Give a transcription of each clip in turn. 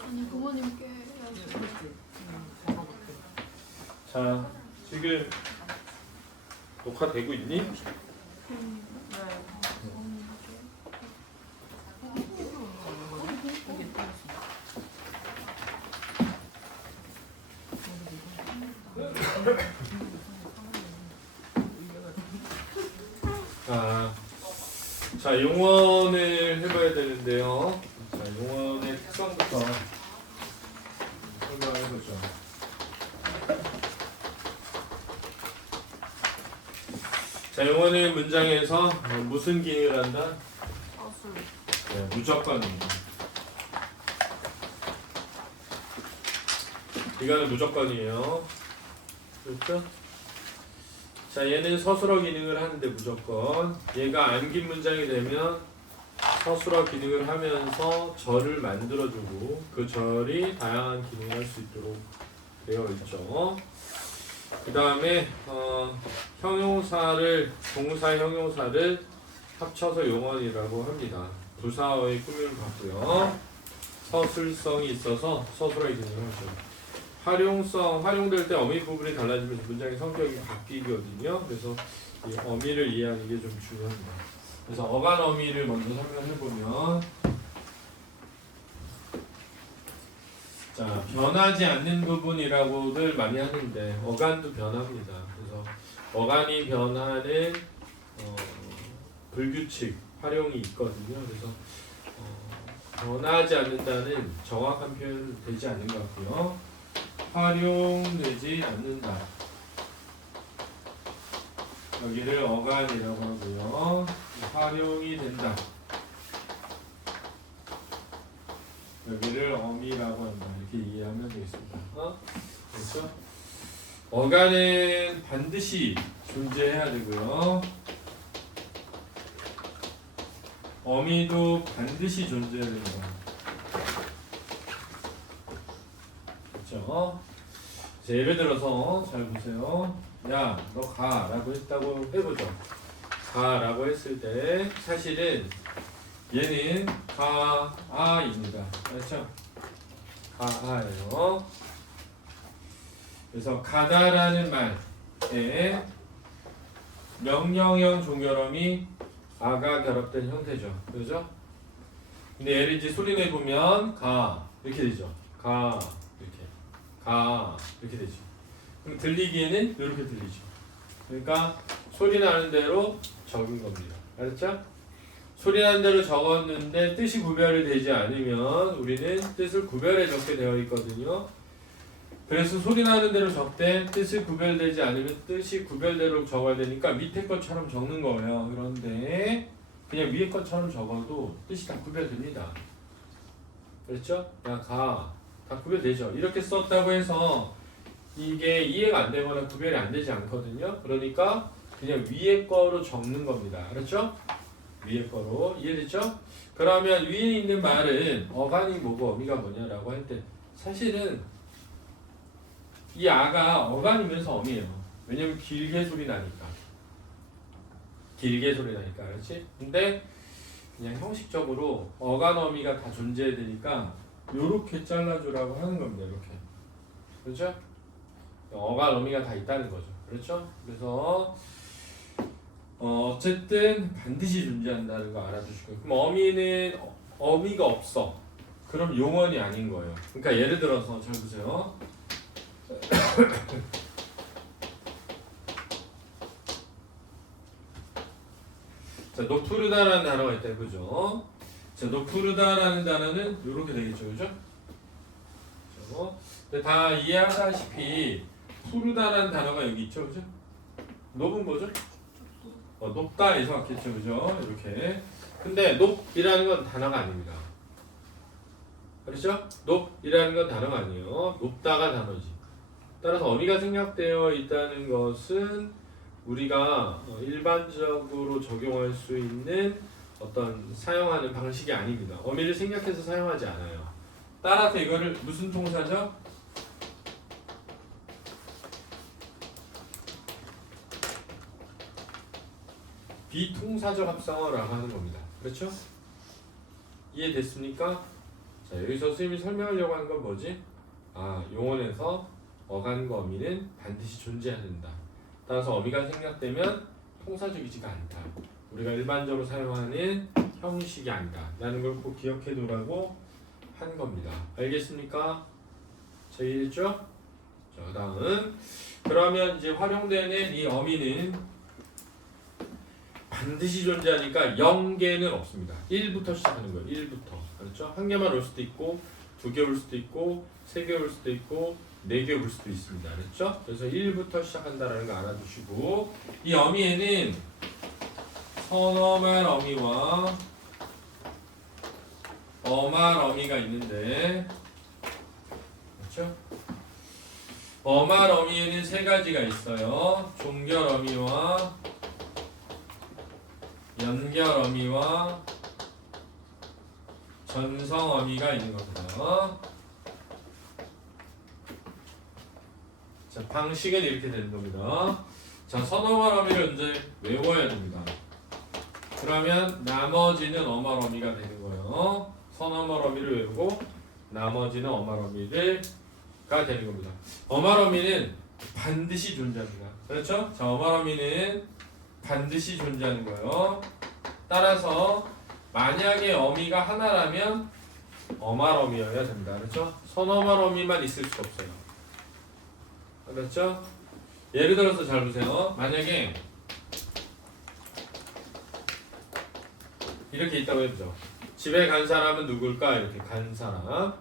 아니 부모님께 자, 지금 녹화되고 있니? 자, 용언을 해봐야 되는데요. 자, 용언의 특성부터 설명해보죠. 자, 용언의 문장에서 무슨 기능을 한다? 네, 무조건입니다. 이거는 무조건이에요. 그렇죠? 자, 얘는 서술어 기능을 하는데 무조건 얘가 안긴 문장이 되면 서술어 기능을 하면서 절을 만들어주고 그 절이 다양한 기능을 할 수 있도록 되어 있죠. 그 다음에 형용사를 동사 형용사를 합쳐서 용언이라고 합니다. 부사어의 꾸밈을 받고요. 서술성이 있어서 서술어의 기능을 하죠. 활용성, 활용될 때 어미 부분이 달라지면서 문장의 성격이 바뀌거든요. 그래서 이 어미를 이해하는 게 좀 중요합니다. 그래서 어간 어미를 먼저 설명해보면, 자, 변하지 않는 부분이라고들 많이 하는데 어간도 변합니다. 그래서 어간이 변하는 불규칙 활용이 있거든요. 그래서 변하지 않는다는 정확한 표현은 되지 않는 것 같고요. 활용되지 않는다. 여기를 어간이라고 하고요. 활용이 된다. 여기를 어미라고 한다. 이렇게 이해하면 되겠습니다. 그렇죠? 어간은 반드시 존재해야 되고요. 어미도 반드시 존재해야 됩니다. 그렇죠? 예를 들어서 잘 보세요. 야, 너 가 라고 했다고 해보죠. 가 라고 했을 때 사실은 얘는 가아입니다. 그렇죠? 가아예요. 그래서 가다라는 말에 명령형 종결음이 아가 결합된 형태죠. 그죠? 근데 얘를 이제 소리 내보면 가 이렇게 되죠. 가 이렇게 가 이렇게 되죠. 그럼 들리기에는 이렇게 들리죠. 그러니까 소리 나는 대로 적은 겁니다. 알았죠? 소리 나는 대로 적었는데 뜻이 구별이 되지 않으면 우리는 뜻을 구별해 적게 되어 있거든요. 그래서 소리 나는 대로 적되 뜻이 구별되지 않으면 뜻이 구별대로 적어야 되니까 밑에 것처럼 적는 거예요. 그런데 그냥 위에 것처럼 적어도 뜻이 다 구별됩니다. 그렇죠? 야, 가. 다 구별되죠. 이렇게 썼다고 해서 이게 이해가 안 되거나 구별이 안 되지 않거든요. 그러니까 그냥 위에 거로 적는 겁니다. 그렇죠? 위에 거로. 이해됐죠? 그러면 위에 있는 말은 어간이 뭐고 어미가 뭐냐라고 할 때 사실은 이 아가 어간이면서 어미예요. 왜냐면 길게 소리 나니까. 길게 소리 나니까. 그렇지? 근데 그냥 형식적으로 어간 어미가 다 존재해야 되니까 요렇게 잘라주라고 하는 겁니다. 이렇게. 그렇죠? 어간 어미가 다 있다는 거죠. 그렇죠? 그래서 어쨌든 반드시 존재한다는 거 알아두시고요. 그럼 어미는 어미가 없어. 그럼 용언이 아닌 거예요. 그러니까 예를 들어서 잘 보세요. 자, 노푸르다라는 단어가 있다 해보죠. 자, 노푸르다라는 단어는 이렇게 되겠죠, 그죠? 근데 다 이해하다시피 푸르다라는 단어가 여기 있죠, 그죠? 높은 뭐죠? 높다에서 왔겠죠, 그죠? 이렇게. 근데 높이라는 건 단어가 아닙니다. 그렇죠? 높이라는 건 단어가 아니에요. 높다가 단어지. 따라서 어미가 생략되어 있다는 것은 우리가 일반적으로 적용할 수 있는 어떤 사용하는 방식이 아닙니다. 어미를 생략해서 사용하지 않아요. 따라서 이거를 무슨 동사죠? 비통사적 합성어라고 하는 겁니다. 그렇죠? 이해됐습니까? 자, 여기서 선생님이 설명하려고 하는 건 뭐지? 용언에서 어간과 어미는 반드시 존재해야 된다. 따라서 어미가 생략되면 통사적이지가 않다. 우리가 일반적으로 사용하는 형식이 아니다. 라는 걸 꼭 기억해 두라고 한 겁니다. 알겠습니까? 자, 이해됐죠? 자, 다음. 그러면 이제 활용되는 이 어미는 반드시 존재하니까 0개는 없습니다. 1부터 시작하는 거예요. 1부터. 그렇죠? 한 개만 올 수도 있고, 2개 올 수도 있고, 3개 올 수도 있고, 4개 올 수도 있습니다. 그렇죠? 그래서 1부터 시작한다라는 거 알아두시고, 이 어미에는 선어말 어미와 어말 어미가 있는데, 그렇죠? 어말 어미에는 세 가지가 있어요. 종결 어미와 연결 어미와 전성 어미가 있는 겁니다. 자, 방식은 이렇게 되는 겁니다. 자, 선어말 어미를 이제 외워야 됩니다. 그러면 나머지는 어말 어미가 되는 거예요. 선어말 어미를 외우고 나머지는 어말 어미가 되는 겁니다. 어말 어미는 반드시 존재합니다. 그렇죠? 자, 어말 어미는 반드시 존재하는 거예요. 따라서 만약에 어미가 하나라면 어말 어미여야 됩니다. 그렇죠? 선어말 어미만 있을 수 없어요. 그렇죠? 예를 들어서 잘 보세요. 만약에 이렇게 있다고 해보죠. 집에 간 사람은 누굴까? 이렇게 간 사람.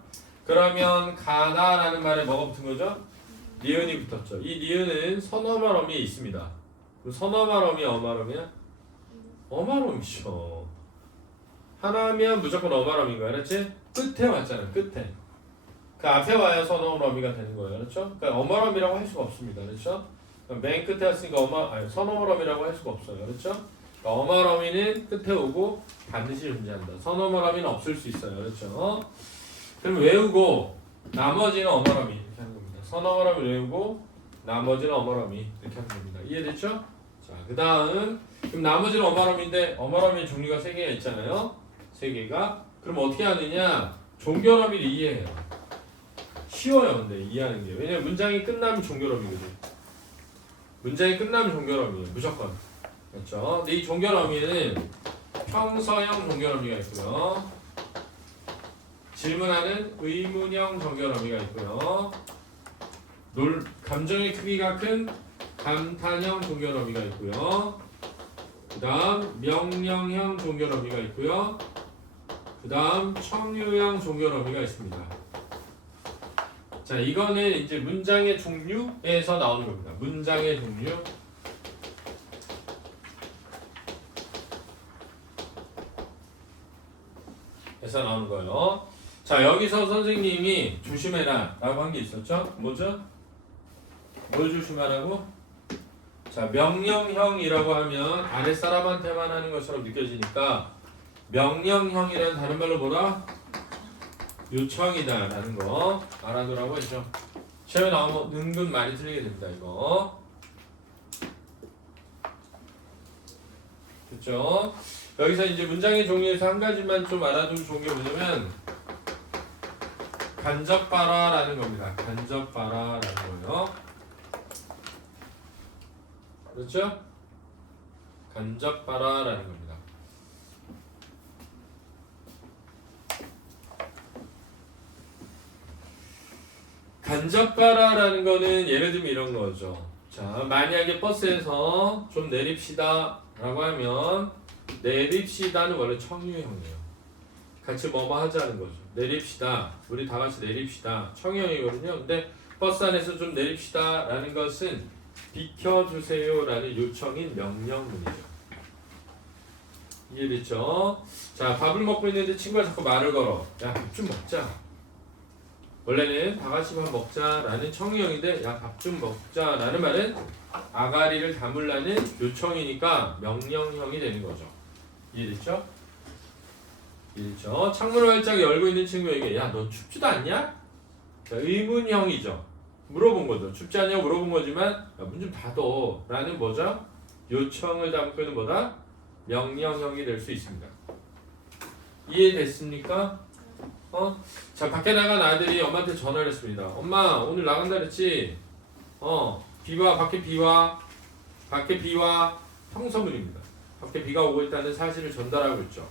그러면 가다라는 말에 뭐가 붙은 거죠? 니은이 붙었죠. 이 니은은 선어말 어미에 있습니다. 선어말 어미야, 어말 어미야? 어말 어미죠. 하나면 무조건 어말 어미인가요? 그렇지? 끝에 왔잖아. 끝에. 그 앞에 와야 선어말 어미가 되는 거예요. 그렇죠? 그러니까 어말 어미라고 할 수가 없습니다. 그렇죠? 맨 끝에 왔으니까 선어말 어미라고 할 수가 없어요. 그렇죠? 그러니까 어말 어미는 끝에 오고 반드시 존재한다. 선어말 어미는 없을 수 있어요. 그렇죠? 그럼 외우고 나머지는 어말 어미 이렇게 하는 겁니다. 선어말 어미 외우고 나머지는 어말 어미 이렇게 하는 겁니다. 이해됐죠? 자, 그 다음 그럼 나머지는 어말 어미인데 어말 어미 종류가 3개가 있잖아요. 3개가. 그럼 어떻게 하느냐? 종결 어미를 이해해요. 쉬워요. 근데 이해하는 게. 왜냐면 문장이 끝나면 종결 어미거든. 문장이 끝나면 종결 어미예요. 무조건. 그렇죠? 근데 이 종결 어미는 평서형 종결 어미가 있고요. 질문하는 의문형 종결 어미가 있고요. 감정의 크기가 큰 감탄형 종결 어미가 있고요. 그 다음 명령형 종결 어미가 있고요. 그 다음 청유형 종결 어미가 있습니다. 자, 이거는 이제 문장의 종류에서 나오는 겁니다. 문장의 종류. 에서 나오는 거예요. 자, 여기서 선생님이 조심해라 라고 한 게 있었죠? 뭐죠? 뭘 조심하라고? 자, 명령형이라고 하면 아랫사람한테만 하는 것처럼 느껴지니까 명령형이라는 다른 말로 뭐라? 요청이다 라는 거 알아두라고 했죠. 시험에 나오면 은근 많이 틀리게 됩니다. 이거 그렇죠? 여기서 이제 문장의 종류에서 한 가지만 좀 알아두면 좋은 게 뭐냐면 간접바라 라는 겁니다. 간접바라 라는 거예요. 그렇죠? 간접바라 라는 겁니다. 간접바라라는 거는 예를 들면 이런 거죠. 자, 만약에 버스에서 좀 내립시다 라고 하면 내립시다는 원래 청유형이에요. 같이 뭐뭐 하자는 거죠. 내립시다. 우리 다 같이 내립시다. 청유형이거든요. 근데 버스 안에서 좀 내립시다 라는 것은 비켜주세요 라는 요청인 명령문이에요. 이해됐죠? 자, 밥을 먹고 있는데 친구가 자꾸 말을 걸어. 야, 밥 좀 먹자. 원래는 다 같이 밥 먹자라는 청유형인데 야, 밥 좀 먹자라는 말은 아가리를 담으라는 요청이니까 명령형이 되는 거죠. 이해됐죠? 이해됐죠? 창문을 활짝 열고 있는 친구에게 야, 너 춥지도 않냐? 자, 의문형이죠. 물어본 거죠. 춥지 않냐고 물어본 거지만 야, 문 좀 닫어 라는 뭐죠? 요청을 담고 있는 뭐다? 명령형이 될 수 있습니다. 이해됐습니까? 자, 밖에 나간 아들이 엄마한테 전화를 했습니다. 엄마, 오늘 나간다 그랬지? 비와, 밖에 비와. 밖에 비와. 형서문입니다. 밖에 비가 오고 있다는 사실을 전달하고 있죠.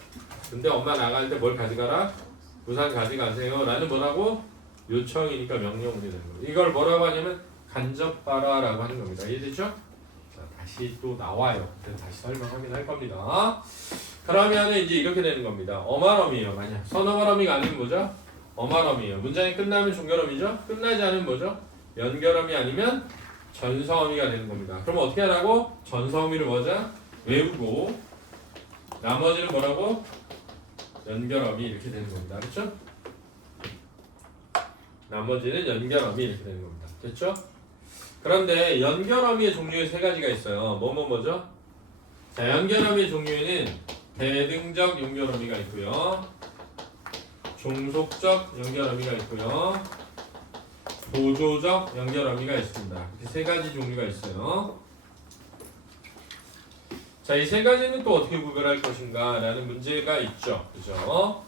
근데 엄마 나갈 때 뭘 가져가라? 우산 가져가세요. 라는 뭐라고? 요청이니까 명령문이 되는 거예요. 이걸 뭐라고 하냐면 간접바라라고 하는 겁니다. 이해됐죠? 자, 다시 또 나와요. 다시 설명하긴 할 겁니다. 그러면 이제 이렇게 되는 겁니다. 어말어미예요. 만약 선어말어미가 아니면 뭐죠? 어말어미예요. 문장이 끝나면 종결어미죠? 끝나지 않으면 뭐죠? 연결어미 아니면 전서어미가 되는 겁니다. 그럼 어떻게 하라고? 전서어미를 먼저 외우고 나머지는 뭐라고? 연결어미 이렇게 되는 겁니다. 그렇죠? 나머지는 연결어미 이렇게 되는 겁니다. 됐죠? 그런데 연결어미의 종류에 세 가지가 있어요. 뭐죠? 자, 연결어미의 종류에는 대등적 연결어미가 있고요. 종속적 연결어미가 있고요. 보조적 연결어미가 있습니다. 이렇게 세 가지 종류가 있어요. 자, 이 세 가지는 또 어떻게 구별할 것인가 라는 문제가 있죠. 그죠?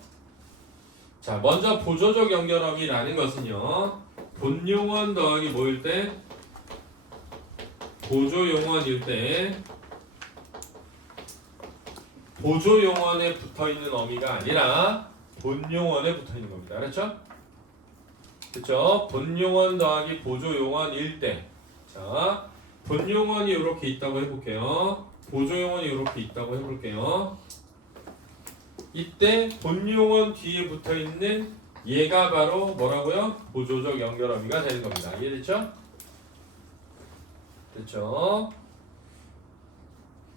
자, 먼저 보조적 연결어미라는 것은요. 본용원 더하기 뭐일 때? 보조용원일 때 보조용원에 붙어있는 어미가 아니라 본용원에 붙어있는 겁니다. 그렇죠? 그렇죠? 본용원 더하기 보조용원일 때 자, 본용원이 이렇게 있다고 해볼게요. 보조용원이 이렇게 있다고 해볼게요. 이때 본용원 뒤에 붙어있는 얘가 바로 뭐라고요? 보조적 연결어미가 되는 겁니다. 이해됐죠? 됐죠?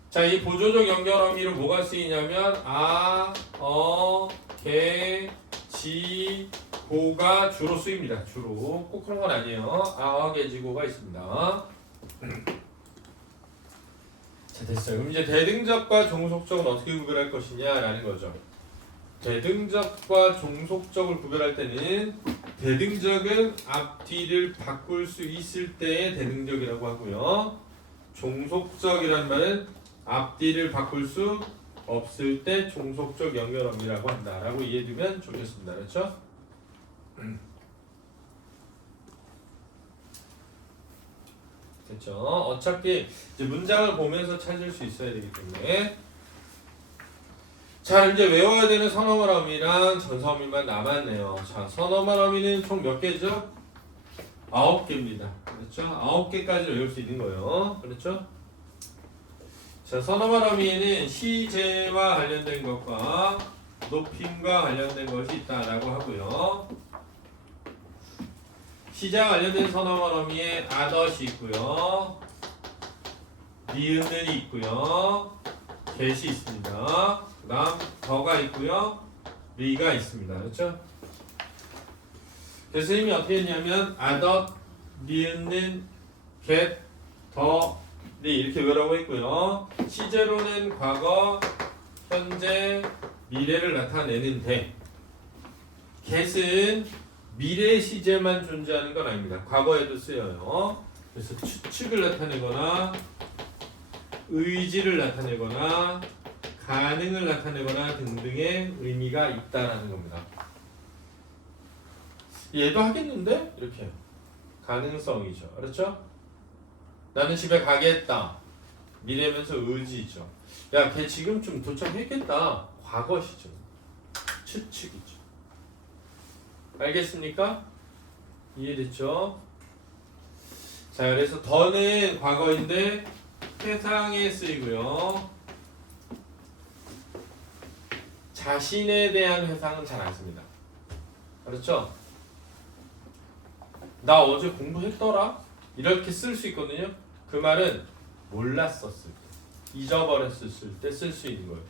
자, 이 보조적 연결어미로 뭐가 쓰이냐면 아, 개, 지, 고가 주로 쓰입니다. 주로 꼭 그런 건 아니에요. 아, 개, 지, 고가 있습니다. 자, 됐어요. 그럼 이제 대등적과 종속적은 어떻게 구별할 것이냐라는 거죠. 대등적과 종속적을 구별할 때는 대등적은 앞뒤를 바꿀 수 있을 때의 대등적이라고 하고요. 종속적이란 말은 앞뒤를 바꿀 수 없을 때 종속적 연결어미라고 한다라고 이해해두면 좋겠습니다. 그렇죠? 됐죠? 어차피 이제 문장을 보면서 찾을 수 있어야 되기 때문에 자, 이제 외워야 되는 선어말어미랑 전서어미만 남았네요. 자, 선어말어미는 총 몇 개죠? 9개입니다. 그렇죠? 9개까지 외울 수 있는 거예요. 그렇죠? 자, 선어말어미에는 시제와 관련된 것과 높임과 관련된 것이 있다라고 하고요. 시제와 관련된 선어말어미에 아덧이 있고요. 니은이 있고요. get이 있습니다. 그 다음 더가 있고요. 리가 있습니다. 그렇죠? 그래서 선생님이 어떻게 했냐면 아덧, 니은, get, 더, 리 이렇게 외우라고 했고요. 시제로는 과거, 현재, 미래를 나타내는데 get은 미래 시제만 존재하는 건 아닙니다. 과거에도 쓰여요. 그래서 추측을 나타내거나 의지를 나타내거나 가능을 나타내거나 등등의 의미가 있다라는 겁니다. 얘도 하겠는데? 이렇게 가능성이죠. 그렇죠? 나는 집에 가겠다. 미래면서 의지죠. 야, 걔 지금쯤 도착했겠다. 과거 시죠. 추측이죠. 알겠습니까? 이해됐죠? 자, 그래서 더는 과거인데 회상에 쓰이고요. 자신에 대한 회상은 잘 안 씁니다. 그렇죠? 나 어제 공부했더라? 이렇게 쓸 수 있거든요. 그 말은 몰랐었을 때, 잊어버렸을 때 쓸 수 있는 거예요.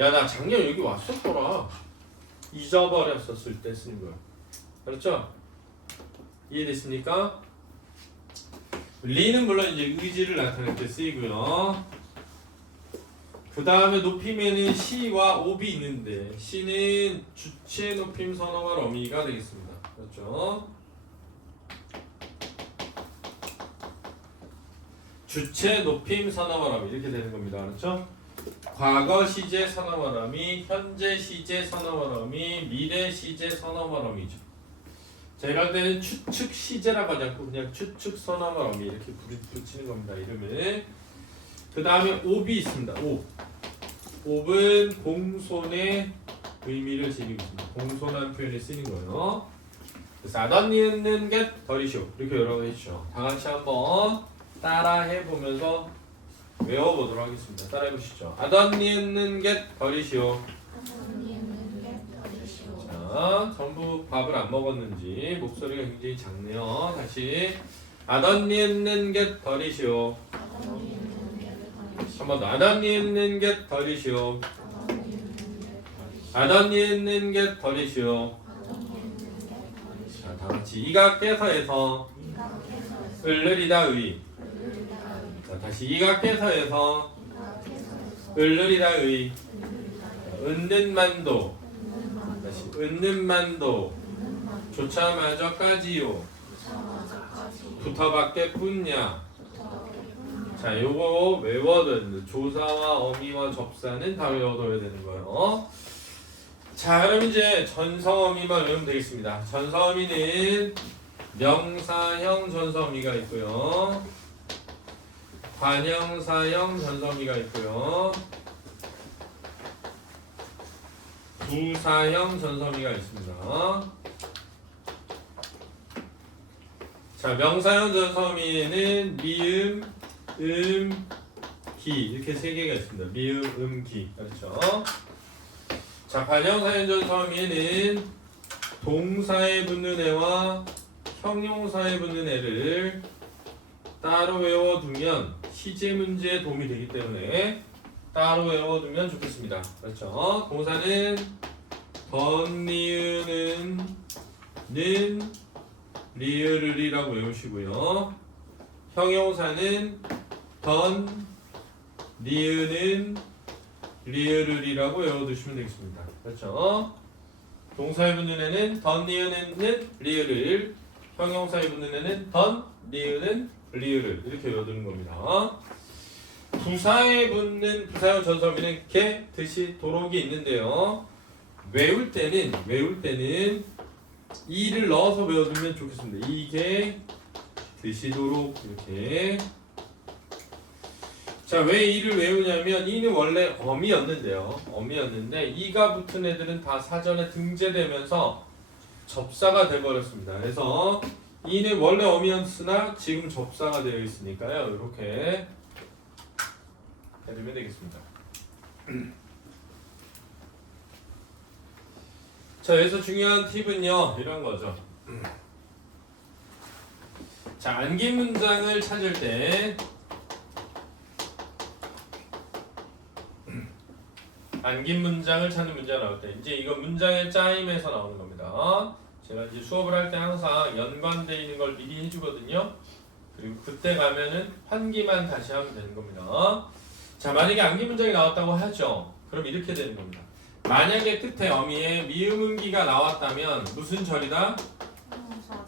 야, 나 작년 여기 왔었더라. 잊어버렸었을 때 쓰는 거예요. 그렇죠? 이해됐습니까? 리는 물론 이제 의지를 나타낼 때 쓰이고요. 그 다음에 높임에는 시와 옵이 있는데 시는 주체 높임 선어말 어미가 되겠습니다. 그렇죠? 주체 높임 선어말 어미 이렇게 되는 겁니다. 그렇죠? 과거 시제 선어원 어미, 현재 시제 선어원 어미, 미래 시제 선어원 어미죠. 자, 이럴 때는 추측 시제라고 하지 않고 그냥 추측 선어원 어미 이렇게 붙이는 겁니다. 이름을. 그 다음에 옵이 있습니다. 옵. 옵은 공손의 의미를 지니고 있습니다. 공손한 표현에 쓰이는 거예요. 그래서 아더니는 게 덜이쇼 이렇게 여러 개 해주죠. 다 같이 한번 따라 해보면서 외워보도록 하겠습니다. 따라 해보시죠. 아더니는 게 덜이쇼. 자, 전부 밥을 안 먹었는지 목소리가 굉장히 작네요. 다시 아더니는 게 덜이쇼. 한 번 더. 아더니는 게 덜이쇼. 아더니는 게 덜이쇼. 자, 다 같이 이각계서에서 을르리다의. 자, 다시 이각계서에서 을르리다의. 은는만도. 다시 은는만도. 조차마저까지요. 부터밖에 뿐냐. 자, 요거 외워둔 조사와 어미와 접사는 다 외워둬야 되는 거예요. 자, 그럼 이제 전서어미만 외우면 되겠습니다. 전서어미는 명사형 전서어미가 있고요. 관형사형 전서어미가 있고요. 부사형 전서어미가 있습니다. 자, 명사형 전서어미는 미음, 기 이렇게 세 개가 있습니다. 미음, 기. 그렇죠? 자, 관형사형 전서어미는 동사에 붙는 애와 형용사에 붙는 애를 따로 외워두면 시제 문제에 도움이 되기 때문에 따로 외워두면 좋겠습니다. 그렇죠? 동사는 던, 니은은, 는, 리을이라고 외우시고요. 형용사는 던, 니은은, 리을이라고 외워두시면 되겠습니다. 그렇죠? 동사에 붙는 애는 던, 니은은, 리을, 형용사에 붙는 애는 던, 니은은, 리을 이렇게 외워두는 겁니다. 부사에 붙는 부사형 전서어미는 개, 드시, 도록이 있는데요. 외울 때는 이를 넣어서 외워두면 좋겠습니다. 이게, 드시도록 이렇게. 자, 왜 이를 외우냐면 이는 원래 어미였는데요. 어미였는데 이가 붙은 애들은 다 사전에 등재되면서 접사가 돼버렸습니다. 그래서 이는 원래 어미였으나 지금 접사가 되어 있으니까요. 이렇게 해두면 되겠습니다. 자, 여기서 중요한 팁은요. 이런 거죠. 자, 안긴 문장을 찾을 때 안긴 문장을 찾는 문제가 나올 때 이제 이거 문장의 짜임에서 나오는 겁니다. 제가 이제 수업을 할 때 항상 연관되어 있는 걸 미리 해주거든요. 그리고 그때 가면은 환기만 다시 하면 되는 겁니다. 자, 만약에 안긴 문장이 나왔다고 하죠. 그럼 이렇게 되는 겁니다. 만약에 끝에 어미에 미음음기가 나왔다면 무슨 절이다?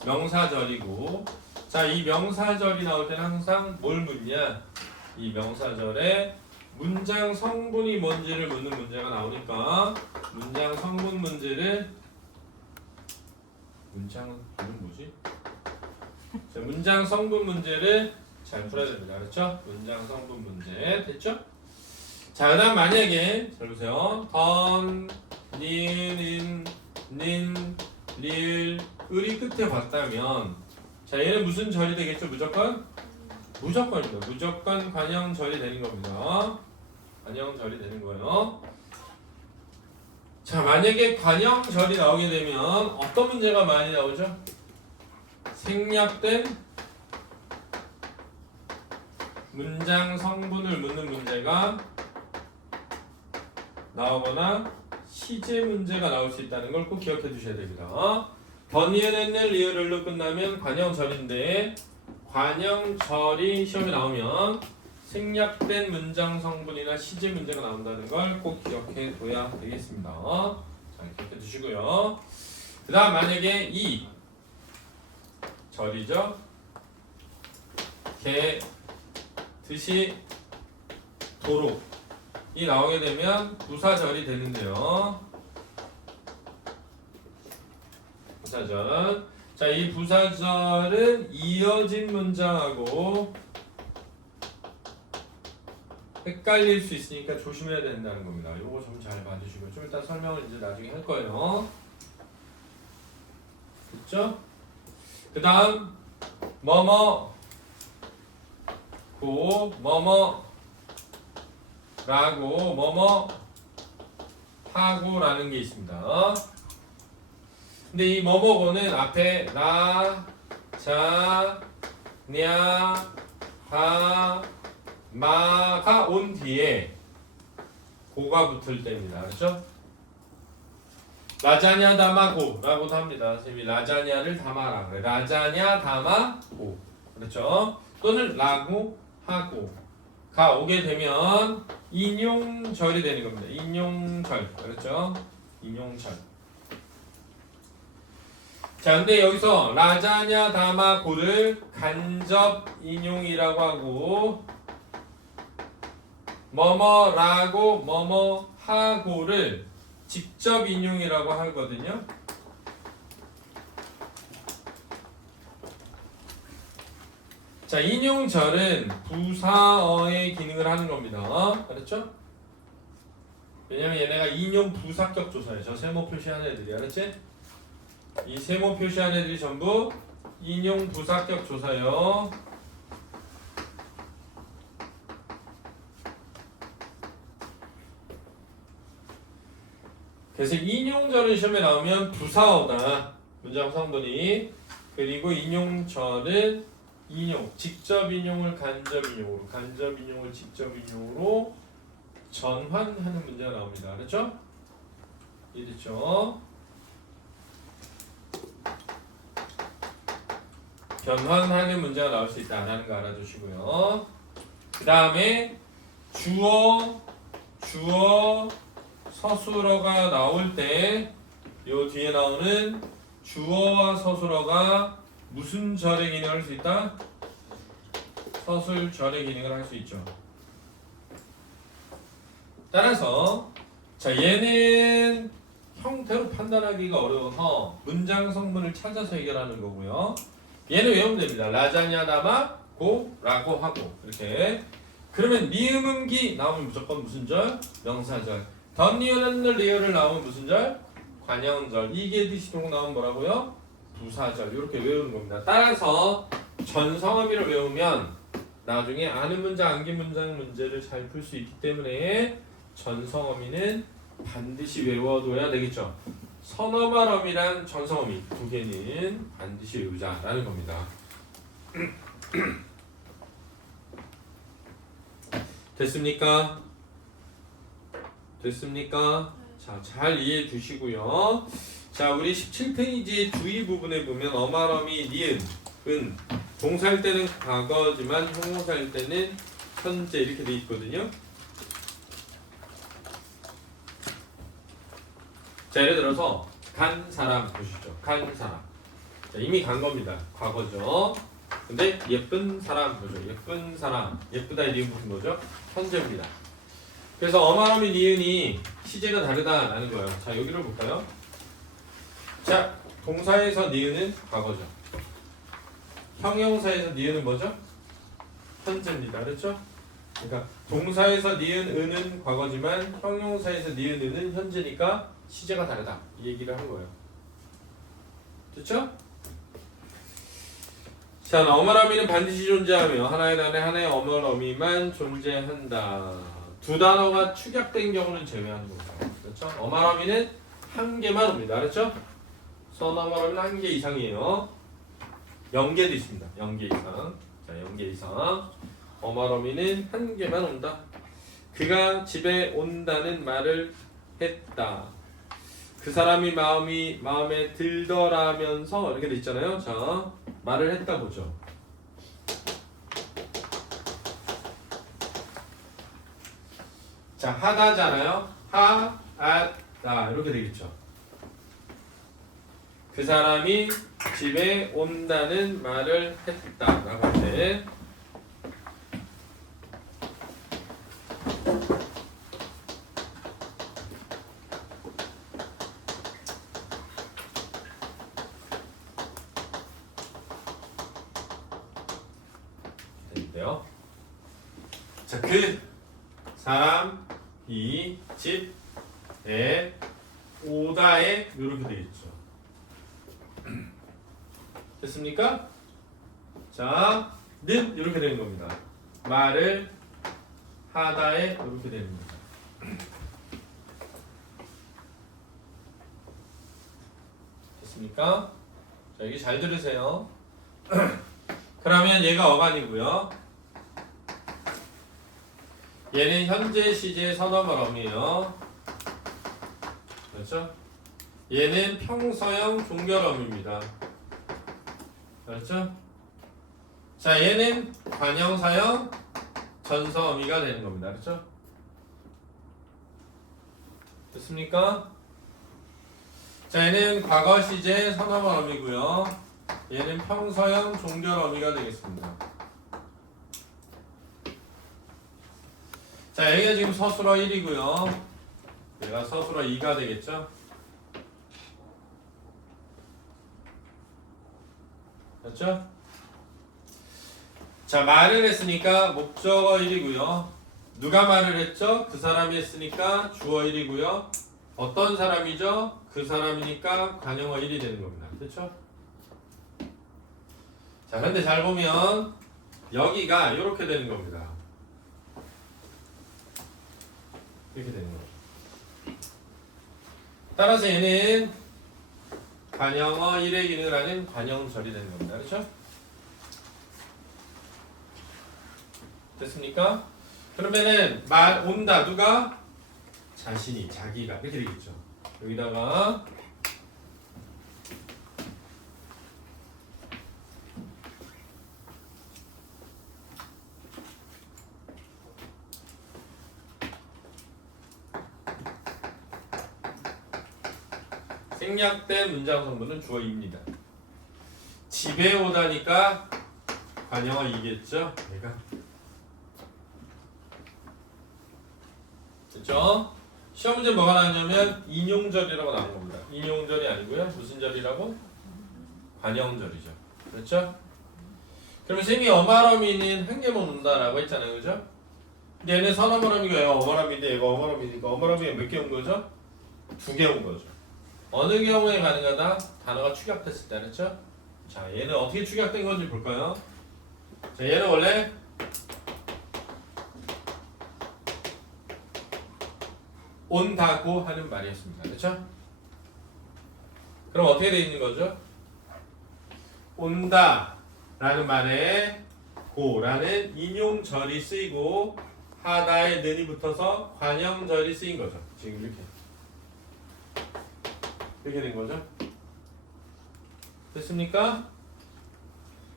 명사절이고. 자, 이 명사절이 나올 때는 항상 뭘 묻냐? 이 명사절에 문장 성분이 뭔지를 묻는 문제가 나오니까 문장 성분 문제를 문장 이름 뭐지? 자, 문장 성분 문제를 잘 풀어야 됩니다. 그렇죠? 문장 성분 문제 됐죠? 자, 그다음 만약에 잘 보세요. 던, 니은, 닌, 릴, 을이 끝에 봤다면 자, 얘는 무슨 절이 되겠죠? 무조건입니다. 무조건 관형절이 되는 겁니다. 관형절이 되는 거예요. 자, 만약에 관형절이 나오게 되면 어떤 문제가 많이 나오죠? 생략된 문장 성분을 묻는 문제가 나오거나 시제 문제가 나올 수 있다는 걸 꼭 기억해 두셔야 됩니다. 던이은을 리을을로 끝나면 관형절인데 관형절이 시험에 나오면 생략된 문장 성분이나 시제 문제가 나온다는 걸 꼭 기억해 둬야 되겠습니다. 자, 기억해 두시고요. 그 다음 만약에 이 절이죠. 개, 드시, 도록 나오게 되면 부사절이 되는데요. 부사절. 자, 이 부사절은 이어진 문장하고 헷갈릴 수 있으니까 조심해야 된다는 겁니다. 요거 좀 잘 봐주시고 좀 이따 설명을 이제 나중에 할 거예요. 됐죠? 그 다음 뭐뭐 고 뭐뭐 라고 뭐뭐 하고 라는 게 있습니다. 근데 이 뭐뭐고는 앞에 라, 자, 냐, 하, 마가 온 뒤에 고가 붙을 때입니다. 그렇죠? 라자냐 담아고 라고도 합니다. 선생님이 라자냐를 담아라. 라자냐 담아고. 그렇죠? 또는 라고 하고 가 오게 되면 인용절이 되는 겁니다. 인용절. 그렇죠? 인용절. 자, 근데 여기서 라자냐 담아고를 간접 인용이라고 하고 뭐뭐라고 뭐뭐하고를 직접 인용이라고 하거든요. 자, 인용절은 부사어의 기능을 하는 겁니다. 그렇죠? 왜냐면 얘네가 인용 부사격 조사예요. 저 세모 표시한 애들이. 알았지? 이 세모 표시한 애들이 전부 인용 부사격 조사예요. 그래서 인용절은 시험에 나오면 부사어다. 문장 성분이. 그리고 인용절은 인용, 직접 인용을 간접 인용으로, 간접 인용을 직접 인용으로 전환하는 문제가 나옵니다. 그렇죠? 이해됐죠? 변환하는 문제가 나올 수 있다라는 거 알아두시고요. 그 다음에 주어, 서술어가 나올 때 요 뒤에 나오는 주어와 서술어가 무슨 절의 기능을 할 수 있다? 서술절의 기능을 할 수 있죠. 따라서 자, 얘는 형태로 판단하기가 어려워서 문장 성분을 찾아서 해결하는 거고요. 얘는 외우면 됩니다. 라자냐 담아 고 라고 하고 이렇게. 그러면 니음음기 나오면 무조건 무슨 절? 명사절. 덧니은 리을을 나오면 무슨 절? 관형절. 이계디시동 나오면 뭐라고요? 부사절. 이렇게 외우는 겁니다. 따라서 전성어미를 외우면 나중에 아는 문장, 암기 문장 문제를 잘 풀 수 있기 때문에 전성어미는 반드시 외워둬야 되겠죠. 선어말어미랑 전성어미 두 개는 반드시 외우자라는 겁니다. 됐습니까? 됐습니까? 자, 잘 이해해 두시고요. 자, 우리 17페이지 주의 부분에 보면 어말어미, 니은, 은 동사일 때는 과거지만 형용사일 때는 현재 이렇게 돼 있거든요. 자, 예를 들어서 간 사람 보시죠. 간 사람. 자, 이미 간 겁니다. 과거죠. 근데 예쁜 사람 보죠. 예쁜 사람. 예쁘다의 니은 무슨 거죠? 현재입니다. 그래서 어말어미 니은이 시제가 다르다라는 거예요. 자, 여기를 볼까요? 자, 동사에서 니은은 과거죠. 형용사에서 니은은 뭐죠? 현재입니다. 그렇죠? 그러니까 동사에서 니은 은은 과거지만 형용사에서 니은 은은 현재니까 시제가 다르다. 이 얘기를 한 거예요. 됐죠? 자, 어말어미는 반드시 존재하며 하나의 단어에 하나의 어말어미만 존재한다. 두 단어가 축약된 경우는 제외하는 겁니다. 그렇죠? 어말어미는 한 개만 옵니다. 그렇죠? 선어말어미는 한 개 이상이에요. 0개도 있습니다. 0개 이상. 자, 0개 이상. 어말어미는 한 개만 온다. 그가 집에 온다는 말을 했다. 그 사람이 마음에 들더라면서 이렇게 돼 있잖아요. 자, 말을 했다 보죠. 자, 하다잖아요. 하았다 이렇게 되겠죠. 그 사람이 집에 온다는 말을 했다라고 할 때 돼요. 자, 그 사람 이 집에 오다에 이렇게 되겠죠. 됐습니까? 자, 는 이렇게 되는 겁니다. 말을 하다에 이렇게 되는 겁니다. 됐습니까? 자, 여기 잘 들으세요. 그러면 얘가 어간이고요. 얘는 현재 시제 선어말어미에요. 그렇죠? 얘는 평서형 종결어미입니다. 그렇죠? 자, 얘는 관형사형 전서어미가 되는 겁니다. 그렇죠? 됐습니까? 자, 얘는 과거 시제 선어말어미고요. 얘는 평서형 종결어미가 되겠습니다. 자, 여기가 지금 서술어 1이고요. 얘가 서술어 2가 되겠죠? 그렇죠? 자, 말을 했으니까 목적어 1이고요. 누가 말을 했죠? 그 사람이 했으니까 주어 1이고요. 어떤 사람이죠? 그 사람이니까 관형어 1이 되는 겁니다. 그렇죠? 자, 그런데 잘 보면 여기가 이렇게 되는 겁니다. 이렇게 되는 거죠. 따라서 얘는 관형어 1의 기능을 하는 관형절이 되는 겁니다. 그렇죠? 됐습니까? 그러면은 말 온다 누가? 자신이 자기가 이렇게 되겠죠. 여기다가 생략된 문장 성분은 주어입니다. 집에 오다니까 관형어 2겠죠? 얘가 됐죠? 시험 문제 뭐가 나왔냐면 인용절이라고 나온 겁니다. 인용절이 아니고요. 무슨 절이라고? 관형절이죠. 그렇죠? 그러면 쌤이 어마러미는 한 개만 온다라고 했잖아요. 그죠? 근데 얘는 선어머러미가 얘가 어마러미인데 얘가 어마러미니까 어마러미가 몇 개 온 거죠? 2개 온 거죠. 어느 경우에 가능하다? 단어가 축약됐을 때. 그렇죠? 자, 얘는 어떻게 축약된 건지 볼까요? 자, 얘는 원래 온다고 하는 말이었습니다. 그렇죠? 그럼 어떻게 되어 있는 거죠? 온다라는 말에 고라는 인용절이 쓰이고 하다에 는이 붙어서 관형절이 쓰인 거죠. 지금 이렇게 된 거죠. 됐습니까?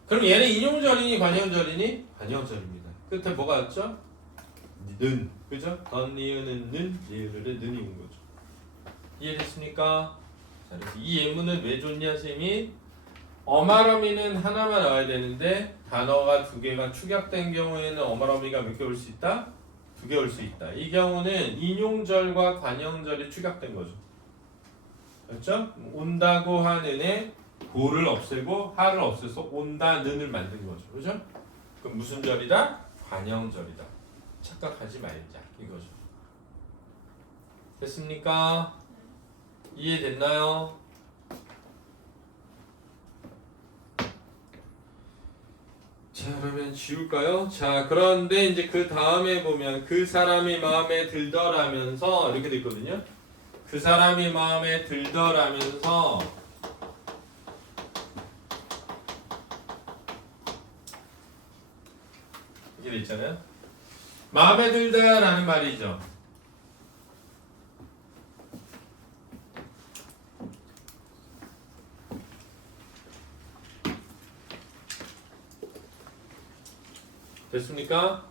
그럼 얘는 인용절이니 관형절이니? 관형절입니다. 끝에 뭐가 왔죠? 는. 그죠? 던 리은은 는, 리을은 는이 온 거죠. 이해됐습니까? 자, 그래서 이 예문은 왜 좋냐, 쌤이? 어마러미는 하나만 나와야 되는데 단어가 2개가 축약된 경우에는 어마러미가 몇 개 올 수 있다? 2개 올 수 있다. 이 경우는 인용절과 관형절이 축약된 거죠. 그렇죠? 온다고 하는에 고를 없애고 하를 없애서 온다는을 만든 거죠. 그렇죠? 그럼 무슨 절이다? 관형절이다. 착각하지 말자 이거죠. 됐습니까? 이해됐나요? 자, 그러면 지울까요? 자, 그런데 이제 그 다음에 보면 그 사람이 마음에 들더라면서 이렇게 돼 있거든요. 그 사람이 마음에 들더라면서 이렇게 돼 있잖아요. 마음에 들다라는 말이죠. 됐습니까?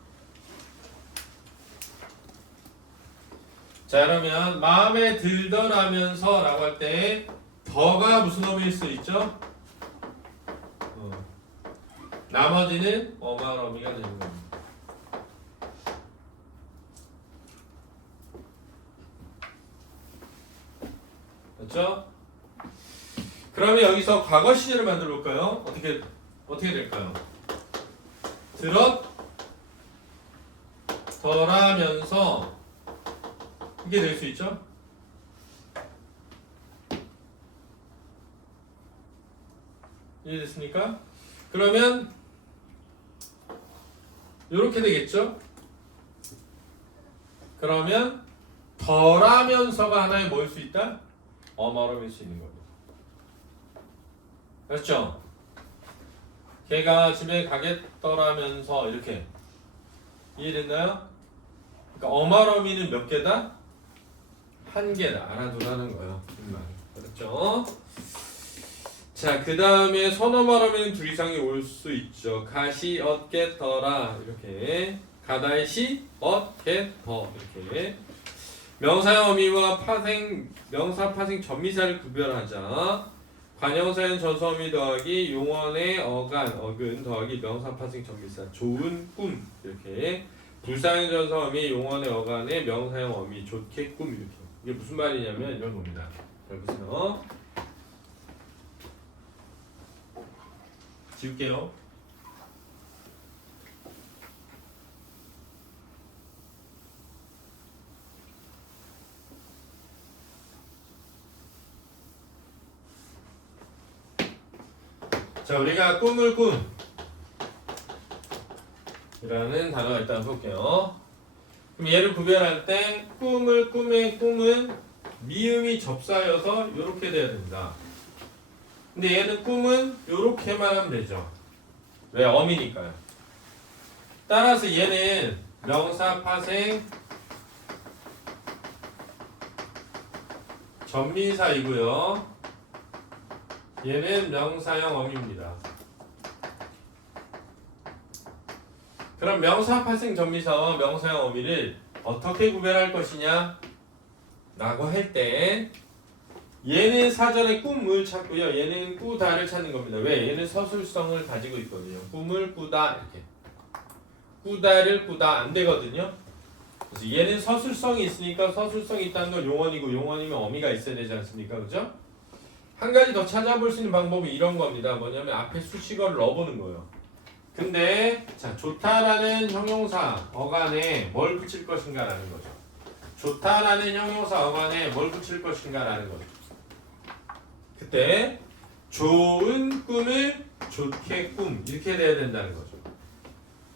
자, 그러면 마음에 들더라면서 라고 할 때 더가 무슨 어미일 수 있죠? 나머지는 어마어미가 되는 겁니다. 그렇죠? 그러면 여기서 과거 시제를 만들어 볼까요? 어떻게 될까요? 덜하면서 이게 될 수 있죠? 이해됐습니까? 그러면 이렇게 되겠죠? 그러면 덜하면서가 하나의 뭐일 수 있다? 어마어마일 수 있는 겁니다. 그렇죠? 걔가 집에 가겠더라면서 이렇게 이해됐나요? 그러니까 어마어미는 몇 개다? 한 개다. 알아두라는 거예요. 그렇죠? 자, 그 다음에 선어말하면 둘 이상이 올 수 있죠. 가시, 얻겠더라. 이렇게. 가다시, 얻겠더. 이렇게. 명사형 어미와 명사 파생 전미사를 구별하자. 관형사형 전서어미 더하기 용언의 어근 더하기 명사 파생 전미사. 좋은 꿈. 이렇게. 불사형 전서어미 용언의 어간의 명사형 어미 좋게 꿈. 이렇게. 이게 무슨 말이냐면 이런 겁니다. 잘 보세요. 지울게요. 자, 우리가 꿈을 꿈이라는 단어가 일단 볼게요. 그럼 얘를 구별할 때 꿈을 꿈의 꿈은 미음이 접사여서 이렇게 돼야 된다. 근데 얘는 꿈은 이렇게만 하면 되죠. 왜? 어미니까요. 따라서 얘는 명사 파생 전미사이고요. 얘는 명사형 어미입니다. 그럼 명사 파생 전미사와 명사형 어미를 어떻게 구별할 것이냐? 라고 할 때 얘는 사전에 꿈을 찾고요. 얘는 꾸다를 찾는 겁니다. 왜? 얘는 서술성을 가지고 있거든요. 꿈을 꾸다 이렇게. 꾸다를 꾸다 안 되거든요. 그래서 얘는 서술성이 있으니까 서술성이 있다는 건 용언이고 용언이면 어미가 있어야 되지 않습니까? 그죠? 한 가지 더 찾아볼 수 있는 방법이 이런 겁니다. 뭐냐면 앞에 수식어를 넣어보는 거예요. 근데 자 좋다라는 형용사 어간에 뭘 붙일 것인가라는 거죠. 좋다라는 형용사 어간에 뭘 붙일 것인가라는 거죠. 그때 좋은 꿈을 좋게 꿈 이렇게 돼야 된다는 거죠.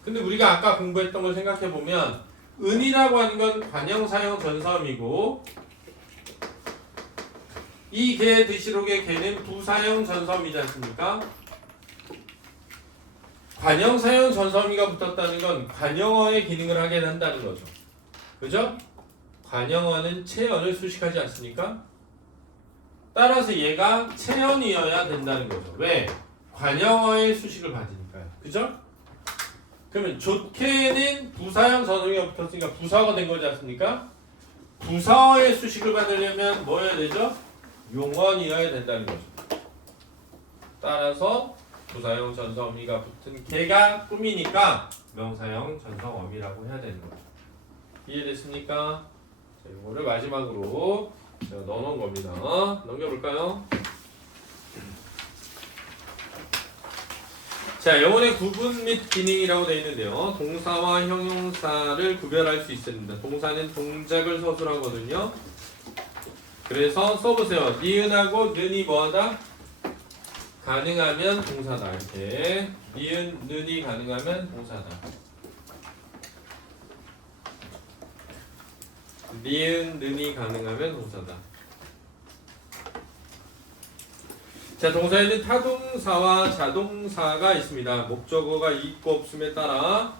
근데 우리가 아까 공부했던 걸 생각해 보면 은이라고 하는 건 관형사형 전섬이고 이 개 드시록의 개는 부사형 전섬이지 않습니까? 관형사형 전섬이가 붙었다는 건 관형어의 기능을 하게 한다는 거죠. 그죠? 관형어는 체언을 수식하지 않습니까? 따라서 얘가 체언이어야 된다는 거죠. 왜? 관형어의 수식을 받으니까요. 그죠? 그러면 좋게는 부사형 전섬이가 붙었으니까 부사어가 된 거지 않습니까? 부사어의 수식을 받으려면 뭐 해야 되죠? 용언이어야 된다는 거죠. 따라서 부사형 전섬이가 붙은 개가 꿈이니까 명사형 전섬어미라고 해야 되는 거죠. 이해됐습니까? 자, 이거를 마지막으로 제가 넣어놓은 겁니다. 넘겨볼까요? 자, 영혼의 구분 및 기능이라고 되어 있는데요. 동사와 형용사를 구별할 수 있습니다. 동사는 동작을 서술하거든요. 그래서 써보세요. 니은하고 는이 뭐하다? 가능하면 동사다. 이렇게 니은, 는이 가능하면 동사다. 니은, 는이 가능하면 동사다. 자, 동사에는 타동사와 자동사가 있습니다. 목적어가 있고 없음에 따라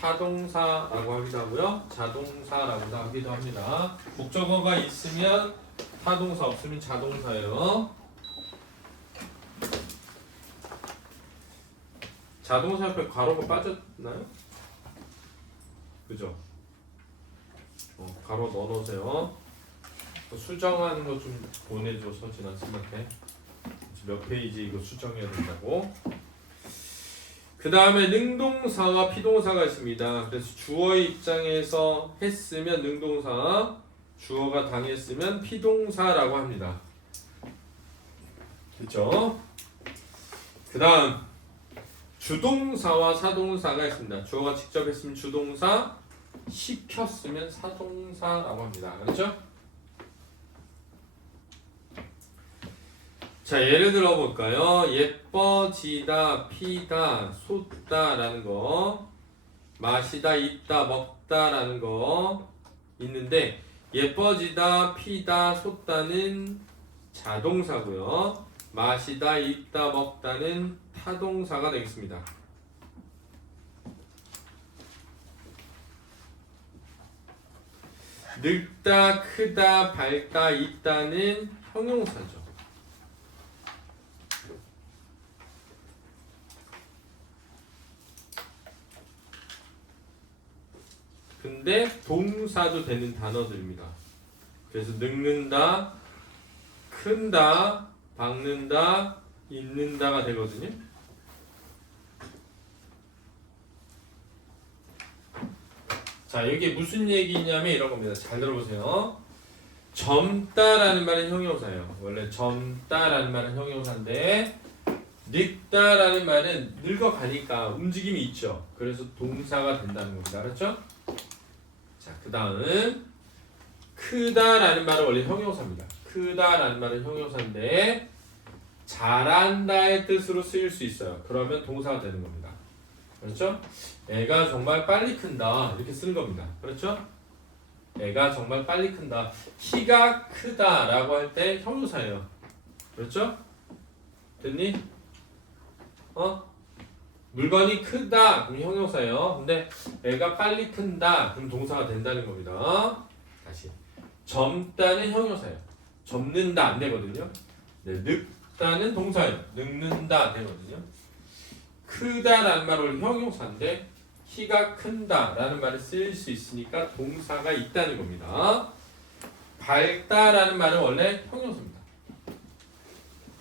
타동사라고 하기도 하고요. 자동사라고도 하기도 합니다. 목적어가 있으면 타동사, 없으면 자동사예요. 자동사 옆에 괄호가 빠졌나요? 그죠? 괄호 넣어놓으세요. 수정하는 거 좀 보내줘서 지난 시간에 몇 페이지 이거 수정해야 된다고. 그 다음에 능동사와 피동사가 있습니다. 그래서 주어의 입장에서 했으면 능동사, 주어가 당했으면 피동사라고 합니다. 그렇죠? 그 다음 주동사와 사동사가 있습니다. 주어가 직접 했으면 주동사, 시켰으면 사동사라고 합니다. 그렇죠? 자, 예를 들어 볼까요? 예뻐지다, 피다, 쏟다라는 거, 마시다, 입다, 먹다라는 거 있는데 예뻐지다, 피다, 쏟다는 자동사고요. 마시다, 입다, 먹다는 타동사가 되겠습니다. 늙다, 크다, 밝다, 있다는 형용사죠. 근데 동사도 되는 단어들입니다. 그래서 늙는다, 큰다, 박는다, 있는다가 되거든요. 자, 이게 무슨 얘기냐면 이런 겁니다. 잘 들어보세요. 젊다라는 말은 형용사예요. 원래 젊다라는 말은 형용사인데 늙다라는 말은 늙어가니까 움직임이 있죠. 그래서 동사가 된다는 겁니다. 알았죠? 자, 그 다음 크다라는 말은 원래 형용사입니다. 크다라는 말은 형용사인데 잘한다의 뜻으로 쓰일 수 있어요. 그러면 동사가 되는 겁니다. 그렇죠? 애가 정말 빨리 큰다 이렇게 쓰는 겁니다. 그렇죠? 애가 정말 빨리 큰다. 키가 크다라고 할 때 형용사예요. 그렇죠? 됐니? 물건이 크다 그럼 형용사예요. 근데 애가 빨리 큰다 그럼 동사가 된다는 겁니다. 다시 젊다는 형용사예요. 젊는다 안 되거든요. 네, 늙다는 동사예요. 늙는다 되거든요. 크다라는 말은 형용사인데 키가 큰다라는 말을 쓸 수 있으니까 동사가 있다는 겁니다. 밝다라는 말은 원래 형용사입니다.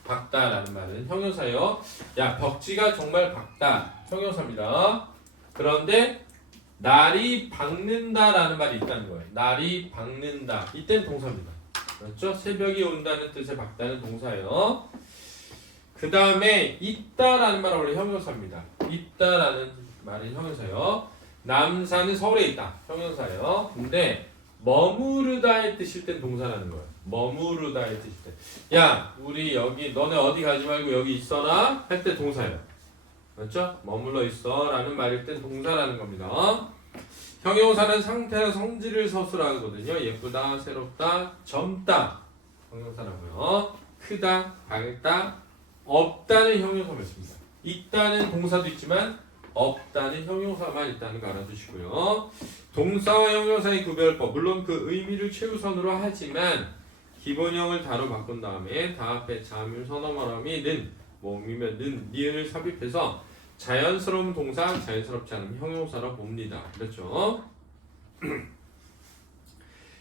밝다라는 말은 형용사예요. 야, 벽지가 정말 밝다. 형용사입니다. 그런데 날이 밝는다라는 말이 있다는 거예요. 날이 밝는다. 이때는 동사입니다. 그렇죠? 새벽이 온다는 뜻의 밝다는 동사예요. 그 다음에 있다라는 말은 원래 형용사입니다. 있다라는 말은 형용사예요. 남산은 서울에 있다. 형용사예요. 근데 머무르다의 뜻일 땐 동사라는 거예요. 머무르다의 뜻일 때. 야, 우리 여기 너네 어디 가지 말고 여기 있어라 할 때 동사예요. 그렇죠? 머물러 있어 라는 말일 땐 동사라는 겁니다. 형용사는 상태나 성질을 서술하거든요. 예쁘다, 새롭다, 젊다 형용사라고요. 크다, 밝다, 없다는 형용사만 있습니다. 있다는 동사도 있지만 없다는 형용사만 있다는 거 알아두시고요. 동사와 형용사의 구별법, 물론 그 의미를 최우선으로 하지만 기본형을 다로 바꾼 다음에 다합해 자음을 서너 말함이 는, 모음이면 는, 니은을 삽입해서 자연스러운 동사, 자연스럽지 않은 형용사로 봅니다. 그렇죠?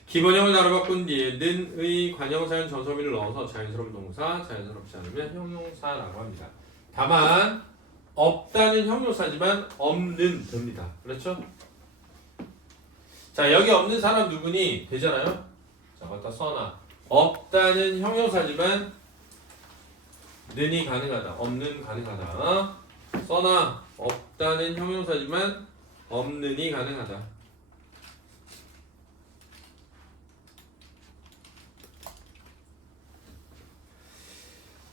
기본형을 다로 바꾼 뒤에 는의 관형사연 전소미를 넣어서 자연스러운 동사, 자연스럽지 않으면 형용사라고 합니다. 다만 없다는 형용사지만 없는 됩니다. 그렇죠? 자, 여기 없는 사람 누구니? 되잖아요? 자, 갖다 써놔. 없다는 형용사지만 는이 가능하다. 없는 가능하다. 써놔. 없다는 형용사지만 없는이 가능하다.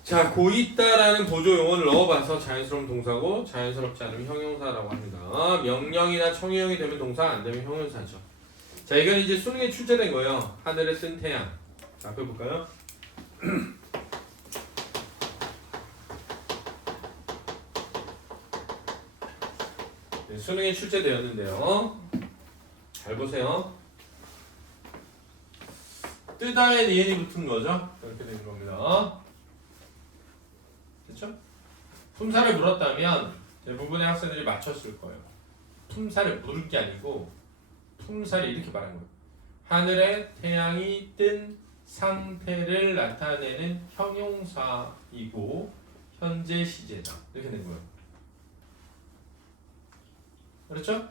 자, 고있다라는 보조용어를 넣어봐서 자연스러운 동사고 자연스럽지 않으면 형용사라고 합니다. 명령이나 청유형이 되면 동사, 안 되면 형용사죠. 자, 이건 이제 수능에 출제된 거예요. 하늘에 뜬 태양. 자, 앞에 볼까요? 네, 수능에 출제되었는데요. 잘 보세요. 뜨다에 니은이 붙은 거죠. 이렇게 되는 겁니다. 그렇죠? 품사를 물었다면 대부분의 학생들이 맞췄을 거예요. 품사를 물은 게 아니고 품사를 이렇게 말한 거예요. 하늘에 태양이 뜬 상태를 나타내는 형용사이고 현재 시제다. 이렇게 된 거예요. 그렇죠?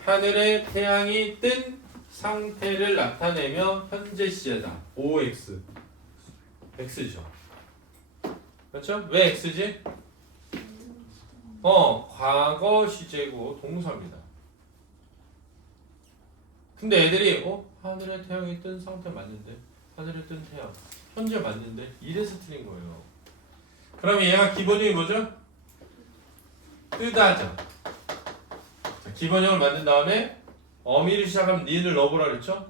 하늘에 태양이 뜬 상태를 나타내며 현재 시제다. OX. X죠. 그렇죠? 왜 X지? 과거 시제고 동사입니다. 근데 애들이 하늘에 태양이 뜬 상태 맞는데 하늘에 뜬 태양 현재 맞는데 이래서 틀린 거예요. 그럼 얘가 기본형이 뭐죠? 뜨다죠. 자, 기본형을 만든 다음에 어미를 시작하면 니은을 넣어보라 그랬죠?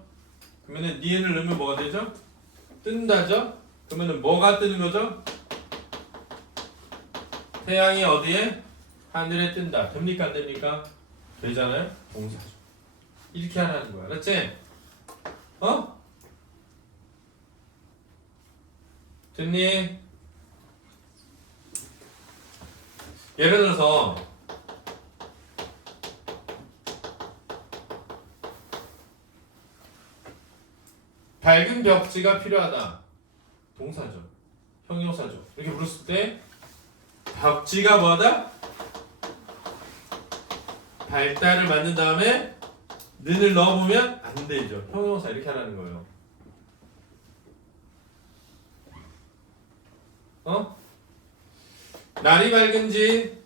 그러면은 니은을 넣으면 뭐가 되죠? 뜬다죠? 그러면은 뭐가 뜨는 거죠? 태양이 어디에? 하늘에 뜬다. 됩니까 안 됩니까? 되잖아요? 동사죠. 이렇게 하는 거야. 알았지? 됐니? 예를 들어서 밝은 벽지가 필요하다. 동사죠. 형용사죠. 이렇게 물었을 때 벽지가 뭐하다? 발달을 만든 다음에 는을 넣어보면 안 되죠. 형용사 이렇게 하라는 거예요. 날이 밝은 지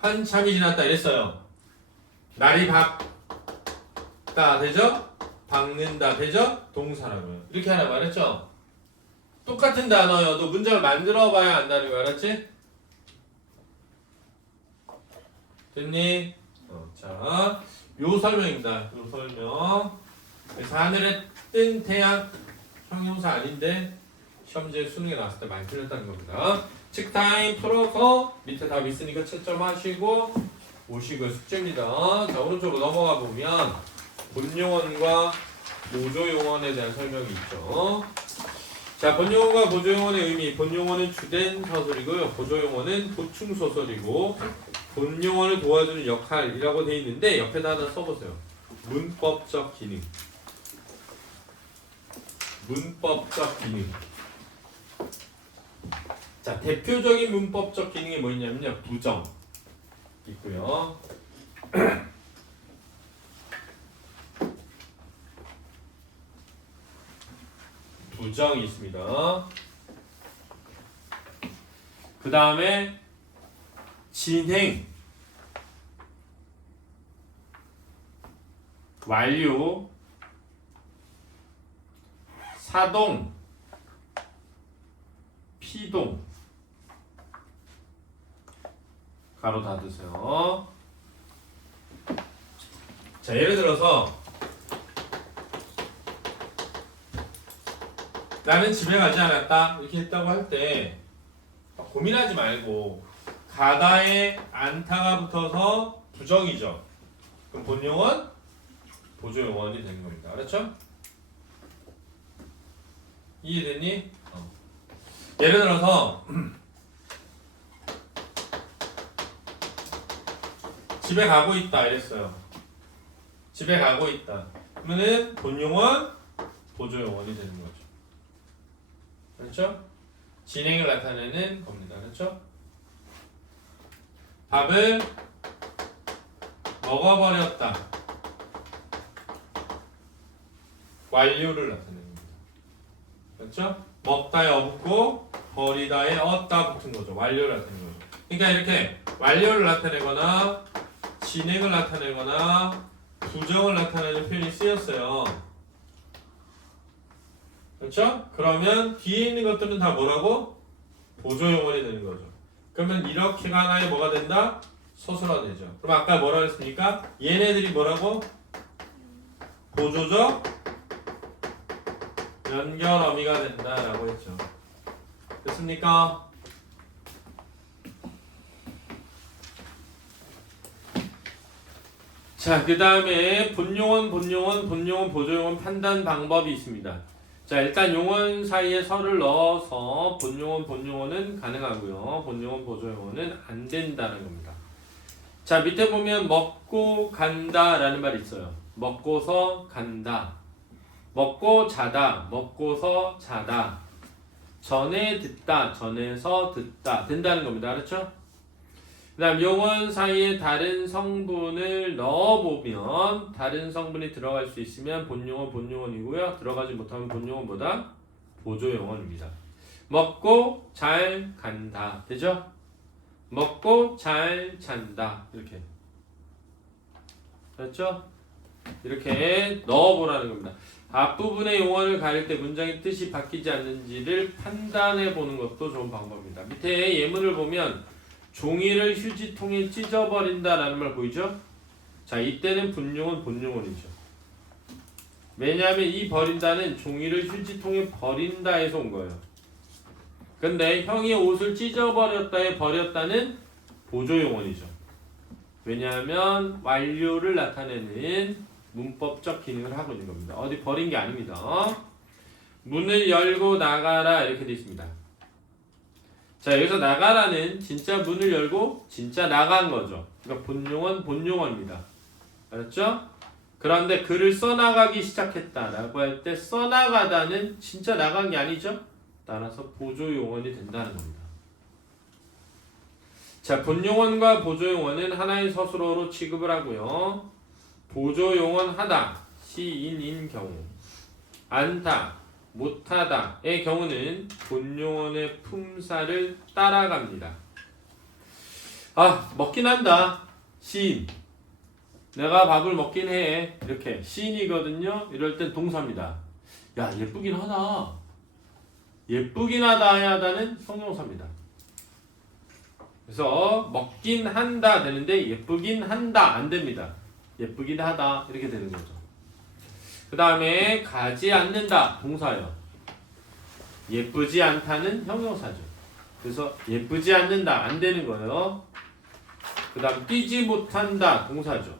한참이 지났다 이랬어요. 날이 밝다 되죠? 박는다 되죠? 동사라고요. 이렇게 하라 말했죠? 똑같은 단어여도 문장을 만들어 봐야 안다는 거 알았지? 됐니? 자, 요 설명입니다. 요 설명. 그래서 하늘에 뜬 태양 형용사 아닌데 시험지에 수능에 나왔을 때 많이 틀렸다는 겁니다. 책타임 풀어서 밑에 답 있으니까 채점하시고 오시고요. 숙제입니다. 자, 오른쪽으로 넘어가 보면 본용어과 보조용어에 대한 설명이 있죠. 자, 본용어과 보조용어의 의미. 본용어는 주된 서술이고요. 보조용어는 보충 서술이고 본용어를 도와주는 역할이라고 되어 있는데 옆에다 하나 써보세요. 문법적 기능. 문법적 기능. 자, 대표적인 문법적 기능이 뭐 있냐면요. 부정 있고요. 부정이 있습니다. 그 다음에 진행, 완료, 사동, 피동. 가로 닫으세요. 자, 예를 들어서 나는 집에 가지 않았다 이렇게 했다고 할 때 고민하지 말고 가다에 않다가 붙어서 부정이죠. 그럼 본용어는 보조용어이 되는 겁니다. 알았죠? 이해됐니? 예를 들어서 집에 가고 있다 이랬어요. 집에 가고 있다. 그러면은 본용어 보조용어이 되는 거죠. 그렇죠? 진행을 나타내는 겁니다. 그렇죠? 밥을 먹어버렸다. 완료를 나타내는 겁니다. 그렇죠? 먹다에 없고 버리다에 얻다 붙은 거죠. 완료를 나타내는 거죠. 그러니까 이렇게 완료를 나타내거나 진행을 나타내거나 부정을 나타내는 표현이 쓰였어요. 그렇죠? 그러면 뒤에 있는 것들은 다 뭐라고? 보조용어이 되는 거죠. 그러면 이렇게가 하나의 뭐가 된다? 서술화 되죠. 그럼 아까 뭐라 했습니까? 얘네들이 뭐라고? 보조적 연결 어미가 된다라고 했죠. 됐습니까? 자, 그 다음에 본용어, 보조용어 판단 방법이 있습니다. 자, 일단 용언 사이에 설을 넣어서 본용어는 가능하고요. 본용어, 보조용어는 안 된다는 겁니다. 자, 밑에 보면 먹고 간다 라는 말이 있어요. 먹고서 간다. 먹고 자다. 먹고서 자다. 전에 듣다. 전에서 듣다. 된다는 겁니다. 알았죠? 그 다음 용언 사이에 다른 성분을 넣어보면 다른 성분이 들어갈 수 있으면 본용어이고요. 들어가지 못하면 본용어보다 보조용어입니다. 먹고 잘 간다. 되죠? 먹고 잘 잔다. 이렇게. 됐죠? 이렇게 넣어보라는 겁니다. 앞부분의 용언을 가릴 때 문장의 뜻이 바뀌지 않는지를 판단해 보는 것도 좋은 방법입니다. 밑에 예문을 보면 종이를 휴지통에 찢어버린다라는 말 보이죠? 자, 이때는 분용은 본용언이죠. 왜냐하면 이 버린다는 종이를 휴지통에 버린다에서 온 거예요. 근데 형이 옷을 찢어버렸다에 버렸다는 보조용언이죠. 왜냐하면 완료를 나타내는 문법적 기능을 하고 있는 겁니다. 어디 버린 게 아닙니다. 문을 열고 나가라 이렇게 되어 있습니다. 자, 여기서 나가라는 진짜 문을 열고 진짜 나간 거죠. 그러니까 본용은 본용어입니다. 알았죠? 그런데 글을 써나가기 시작했다라고 할 때 써나가다는 진짜 나간 게 아니죠? 따라서 보조용언이 된다는 겁니다. 자, 본용언과 보조용언은 하나의 서술어로 취급을 하고요. 보조용언 하다, 시인인 경우, 않다, 못하다의 경우는 본용언의 품사를 따라갑니다. 아, 먹긴 한다. 시인. 내가 밥을 먹긴 해. 이렇게 시인이거든요. 이럴 땐 동사입니다. 야, 예쁘긴 하다. 예쁘긴 하다는 형용사입니다. 그래서 먹긴 한다 되는데 예쁘긴 한다 안 됩니다. 예쁘긴 하다 이렇게 되는 거죠. 그 다음에 가지 않는다 동사요. 예쁘지 않다는 형용사죠. 그래서 예쁘지 않는다 안 되는 거예요. 그 다음 뛰지 못한다 동사죠.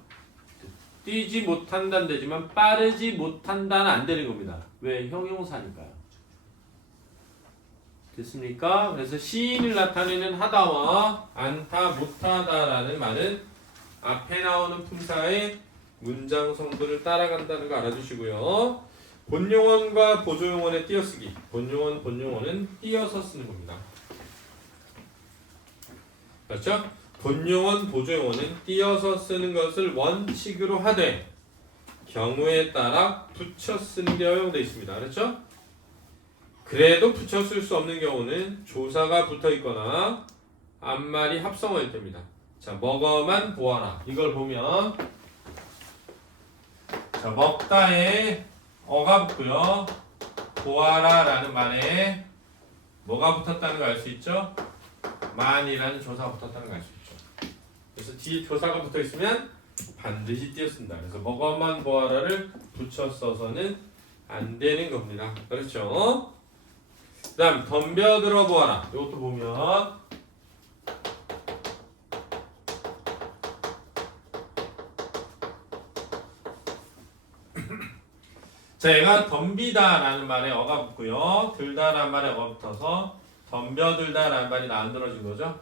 뛰지 못한다는 되지만 빠르지 못한다는 안 되는 겁니다. 왜? 형용사니까요. 됐습니까? 그래서 시인을 나타내는 하다와 않다, 못하다라는 말은 앞에 나오는 품사의 문장 성분을 따라간다는 거 알아주시고요. 본용언과 보조용언의 띄어쓰기. 본용언, 본용어는 띄어서 쓰는 겁니다. 그렇죠? 본용언, 보조용어는 띄어서 쓰는 것을 원칙으로 하되 경우에 따라 붙여 쓰는 게 허용되어 있습니다. 그렇죠? 그래도 붙여 쓸 수 없는 경우는 조사가 붙어 있거나 앞말이 합성어일 때입니다. 자, 먹어만 보아라. 이걸 보면 자, 먹다에 어가 붙고요. 보아라라는 말에 뭐가 붙었다는 거 알 수 있죠? 만이라는 조사가 붙었다는 거 알 수 있죠. 그래서 뒤에 조사가 붙어 있으면 반드시 띄어쓴다. 그래서 먹어만 보아라를 붙여 써서는 안 되는 겁니다. 그렇죠? 그 다음 덤벼들어 보아라. 이것도 보면 자, 얘가 덤비다라는 말에 어가 붙고요. 들다라는 말에 어가 붙어서 덤벼들다라는 말이 만들어진 거죠.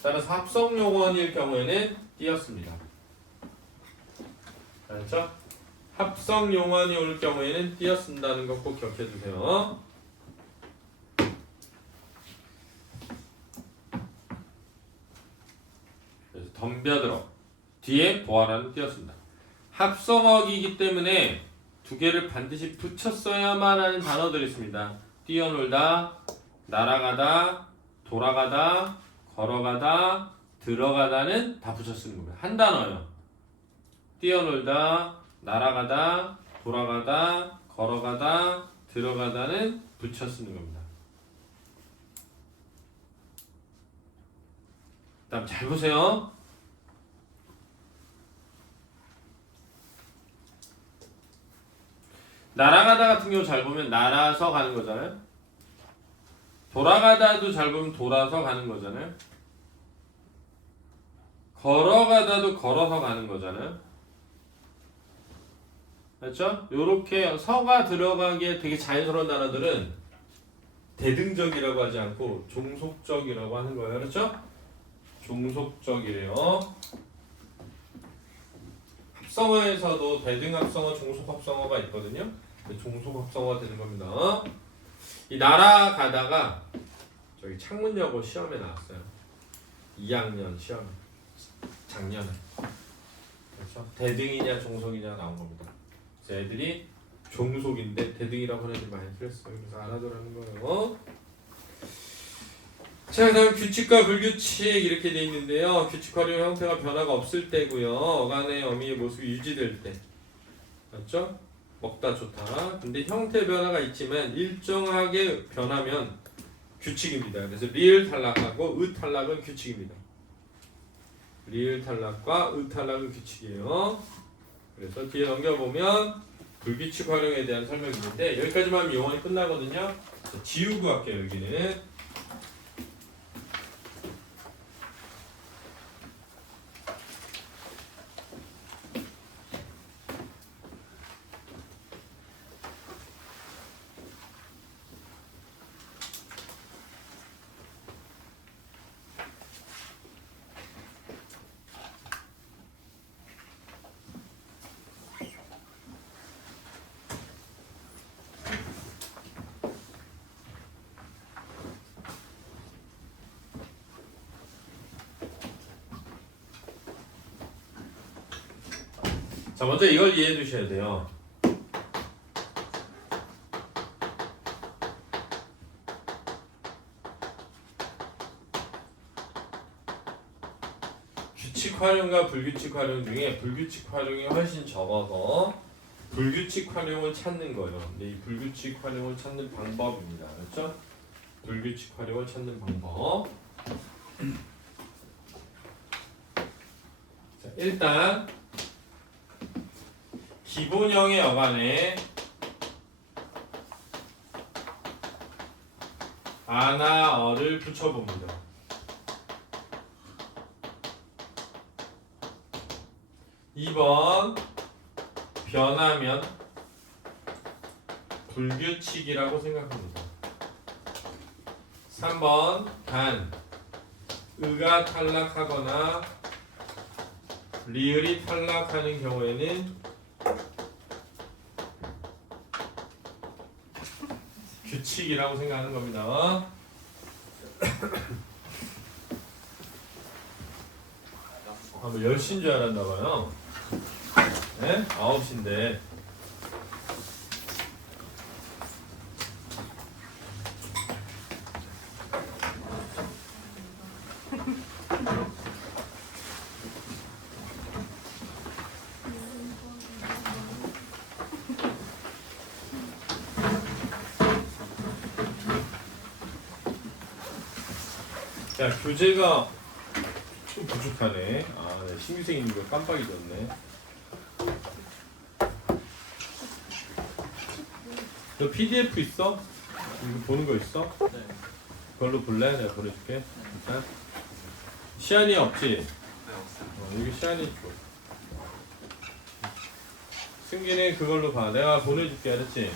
따라서 합성용언일 경우에는 띄었습니다. 알았죠? 합성용언이 올 경우에는 띄어쓴다는 거 꼭 기억해 주세요. 그래서 덤벼들어 뒤에 보아라는 띄었습니다. 합성어이기 때문에 두 개를 반드시 붙였어야만 하는 단어들이 있습니다. 뛰어놀다, 날아가다, 돌아가다, 걸어가다, 들어가다는 다 붙여 쓰는 겁니다. 한 단어요. 뛰어놀다, 날아가다, 돌아가다, 걸어가다, 들어가다는 붙여 쓰는 겁니다. 다음 잘 보세요. 날아가다 같은 경우 잘 보면 날아서 가는 거잖아요. 돌아가다도 잘 보면 돌아서 가는 거잖아요. 걸어가다도 걸어서 가는 거잖아요. 그렇죠? 요렇게 서가 들어가기에 되게 자연스러운 단어들은 대등적이라고 하지 않고 종속적이라고 하는 거예요. 그렇죠? 종속적이래요. 합성어에서도 대등합성어, 종속합성어가 있거든요. 종속합성어가 되는 겁니다. 이 날아가다가 저기 창문여고 시험에 나왔어요. 2학년 시험에. 작년에. 그렇죠? 대등이냐 종속이냐 나온 겁니다. 그래서 애들이 종속인데 대등이라고 하는 애들이 많이 틀렸어요. 그래서 알아두라는 거예요. 자, 그다음 규칙과 불규칙 이렇게 돼 있는데요. 규칙 활용 형태가 변화가 없을 때고요. 어간의 어미의 모습이 유지될 때. 맞죠? 먹다 좋다. 근데 형태 변화가 있지만 일정하게 변하면 규칙입니다. 그래서 리을 탈락하고 의 탈락은 규칙입니다. 리을 탈락과 의 탈락은 규칙이에요. 그래서 뒤에 넘겨보면 불규칙 활용에 대한 설명이 있는데 여기까지만 하면 영원히 끝나거든요. 지우고 할게요. 여기는. 자, 먼저 이걸 이해해 두셔야 돼요. 규칙 활용과 불규칙 활용 중에 불규칙 활용이 훨씬 적어서 불규칙 활용을 찾는 거예요. 근데 이 불규칙 활용을 찾는 방법입니다. 그렇죠? 불규칙 활용을 찾는 방법. 자, 일단 기본형의 어간에 아나 어를 붙여봅니다. (2번) 변하면 불규칙이라고 생각합니다. 3번 단 의가 탈락하거나 리을이 탈락하는 경우에는 규칙이라고 생각하는 겁니다. 뭐 10시인 줄 알았나 봐요. 네? 9시인데. 자, 교재가 좀 부족하네. 아, 네, 신규생 있는 거 깜빡 잊었네. 너 PDF 있어? 이거 보는 거 있어? 네. 그걸로 볼래? 내가 보내줄게. 일단 시안이 없지? 네, 없어요. 여기 시안이 줘. 승기는 그걸로 봐. 내가 보내줄게. 알았지?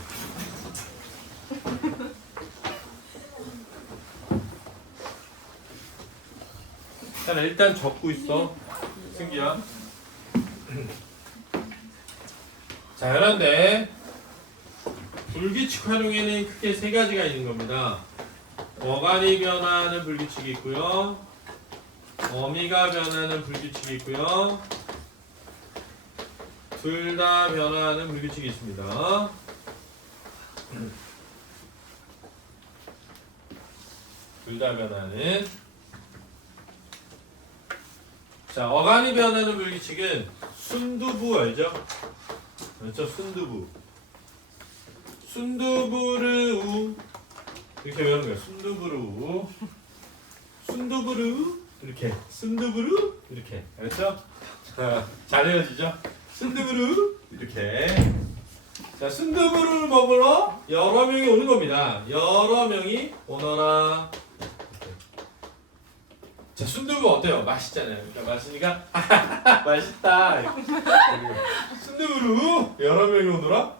자, 일단 적고 있어. 승기야. 자, 그런데 불규칙 활용에는 크게 세 가지가 있는 겁니다. 어간이 변화하는 불규칙이 있고요. 어미가 변하는 불규칙이 있고요. 둘 다 변화하는 불규칙이 있습니다. 둘 다 변하는. 자, 어간이 변하는 불규칙은 순두부 알죠? 그렇죠? 순두부. 순두부르우 이렇게 외우는 거예요. 순두부르우. 순두부르우 이렇게. 순두부르 이렇게. 알았죠? 자, 잘 외워지죠? 순두부르 이렇게. 자, 순두부를 먹으러 여러 명이 오는 겁니다. 여러 명이 오너라. 자, 순두부 어때요? 맛있잖아요. 그러니까 맛있으니까 맛있다. 순두부로 여러 명이 오너라.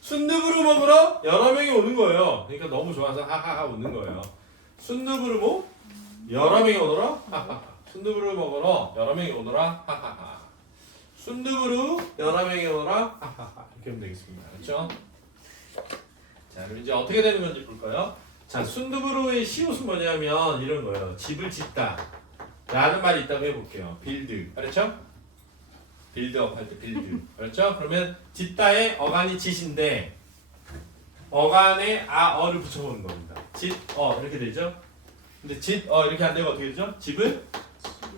순두부를 먹으러 여러 명이 오는 거예요. 그러니까 너무 좋아서 하하하 웃는 거예요. 순두부를 뭐? 여러 명이 오너라. 순두부를 먹으러 여러 명이 오너라. 하하하. 순두부로 여러 명이 오너라. 하하하. 이렇게 하면 되겠습니다. 그렇죠? 자, 그럼 이제 어떻게 되는 건지 볼까요? 자, 순두부로의 시옷은 뭐냐면 이런 거예요. 집을 짓다 라는 말이 있다고 해볼게요. 빌드. 그렇죠? 빌드업 할 때 빌드. 그렇죠? 그러면 짓다에 어간이 짓인데 어간에 아어를 붙여보는 겁니다. 짓, 어 이렇게 되죠? 근데 집 이렇게 안 되고 어떻게 되죠? 집을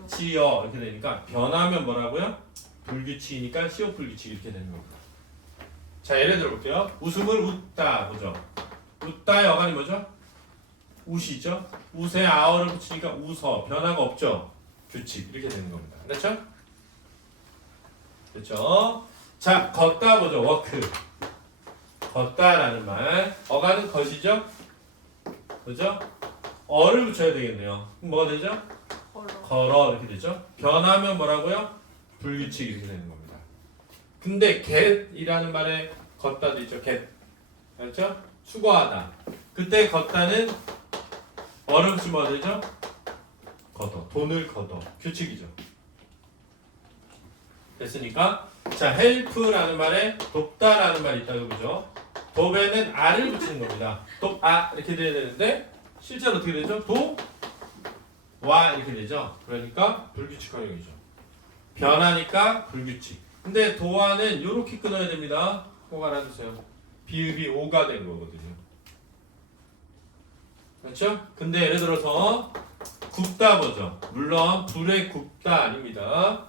지어 이렇게 되니까 변하면 뭐라고요? 불규칙이니까 시옷 불규칙 이렇게 되는 겁니다. 자 예를 들어 볼게요. 웃음을 웃다 보죠. 웃다의 어간이 뭐죠? 웃이죠. 웃에 아어를 붙이니까 웃어 변화가 없죠. 규칙 이렇게 되는 겁니다. 됐죠? 됐죠? 자 걷다 보죠. 워크 걷다라는 말 어간은 걷이죠. 그죠? 어를 붙여야 되겠네요. 그럼 뭐가 되죠? 걸어 이렇게 되죠. 변하면 뭐라고요? 불규칙 이렇게 되는 겁니다. 근데 get이라는 말에 걷다도 있죠. get 그렇죠? 수거하다. 그때 걷다는 어를 붙이면 뭐가 되죠? 걷어 돈을 걷어 규칙이죠. 됐으니까 자 help라는 말에 돕다라는 말이 있다고 보죠. 돕에는 아를 붙이는 겁니다. 돕아 이렇게 돼야 되는데 실제로 어떻게 되죠? 도와 이렇게 되죠. 그러니까 불규칙 활용이죠. 변하니까 불규칙. 근데 도와는 이렇게 끊어야 됩니다. 꼭 알아두세요. 비읍이 오가 된 거거든요. 그렇죠? 근데 예를 들어서 굽다 보죠. 물론 불에 굽다 아닙니다.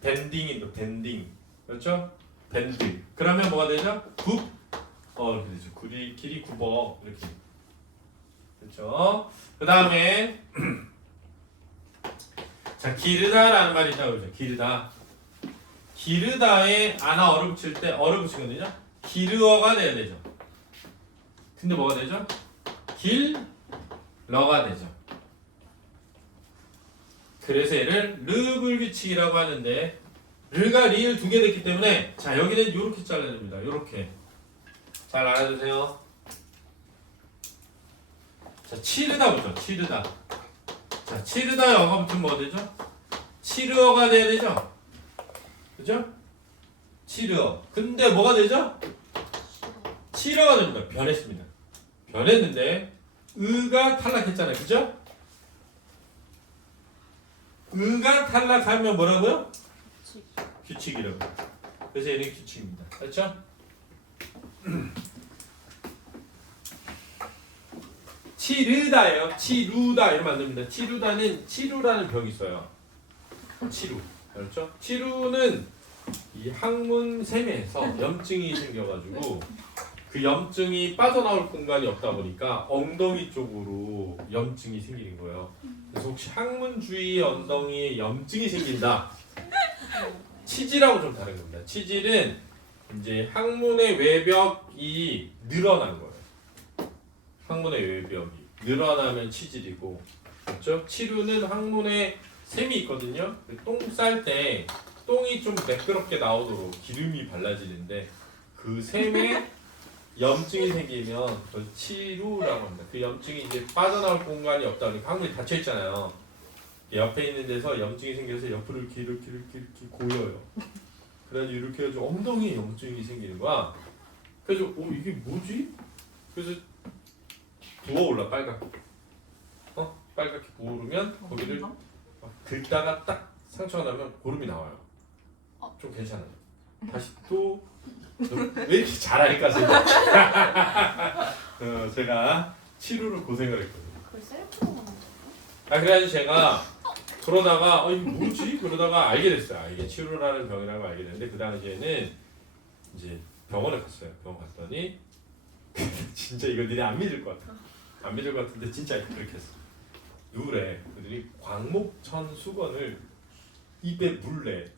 밴딩입니다. 밴딩. 그렇죠? 밴드. 그러면 뭐가 되죠? 굽. 이렇게 되죠. 길이 굽어. 이렇게. 그렇죠? 그 다음에 자 기르다라는 말이 있다고 그러죠. 기르다. 기르다에 아나 어를 붙일 때 어를 붙이거든요. 기르어가 돼야 되죠. 근데 뭐가 되죠? 길러가 되죠. 그래서 얘를 르불규칙이라고 하는데 르가 리을 두 개 됐기 때문에 자 여기는 이렇게 잘라야 됩니다. 이렇게 잘 알아두세요. 자 치르다 보죠. 치르다. 자 치르다에 어가 붙으면 뭐가 되죠? 치르어가 돼야 되죠. 그죠? 치르어. 근데 뭐가 되죠? 치르어가 됩니다. 변했습니다. 변했는데 의가 탈락했잖아요. 그죠? 의가 탈락하면 뭐라고요? 규칙이라고. 그래서 얘는 규칙입니다. 그렇죠? 치르다예요. 치루다 이러면 안 됩니다. 치루다는 치루라는 병이 있어요. 치루. 그렇죠? 치루는 이 항문 세매에서 염증이 생겨가지고 그 염증이 빠져나올 공간이 없다 보니까 엉덩이 쪽으로 염증이 생기는 거예요. 그래서 혹시 항문 주위 엉덩이에 염증이 생긴다. 치질하고 좀 다른 겁니다. 치질은 이제 항문의 외벽이 늘어난 거예요. 항문의 외벽이 늘어나면 치질이고, 그렇죠? 치루는 항문에 샘이 있거든요. 똥 쌀 때 똥이 좀 매끄럽게 나오도록 기름이 발라지는데 그 샘에 염증이 생기면 그걸 치루라고 합니다. 그 염증이 이제 빠져나올 공간이 없다 보니까 항문이 닫혀 있잖아요. 옆에 있는 데서 염증이 생겨서 옆으로 이렇게 고여요. 그래가지고 이렇게 해가지고 엉덩이에 염증이 생기는 거야. 그래서 이게 뭐지? 그래서 부어올라 빨갛게. 빨갛게 부으면 거기를 막 긁다가 딱 상처가 나면 고름이 나와요. 좀 괜찮아요. 다시 또 왜 이렇게 잘하니까 제가 치료를 고생을 했거든요. 그걸 셀프로 하는 거예요? 그래가지고 제가 그러다가 이게 뭐지? 그러다가 알게 됐어요. 이게 치료라는 병이라고 알게 됐는데 그 당시에는 이제 병원에 갔어요. 병원 갔더니 진짜 이거 니네 안 믿을 것 같아. 안 믿을 것 같은데 진짜 그렇게 했어. 누구래? 그들이 광목천 수건을 입에 물래.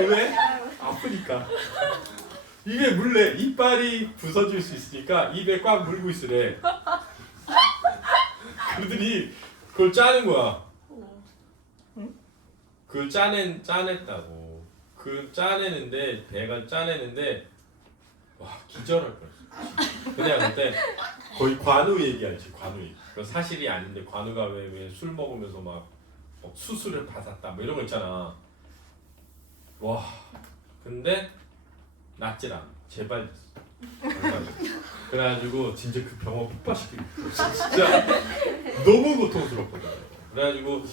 왜? 아프니까. 입에 물래. 이빨이 부서질 수 있으니까 입에 꽉 물고 있으래. 그들이 그걸 짜는 거야. 그걸 짜냈다고. 그 짜내는데 배가 짜내는데 와 기절할 뻔했어. 그냥 그때 거의 관우 얘기 알지? 관우 얘기. 그 사실이 아닌데 관우가 왜 술 먹으면서 막 수술을 받았다 뭐 이런 거 있잖아. 와 근데 낫질 않아. 재발됐어. 그래가지고 진짜 그 병원 폭파시키고 진짜 너무 고통스럽거든. 그래가지고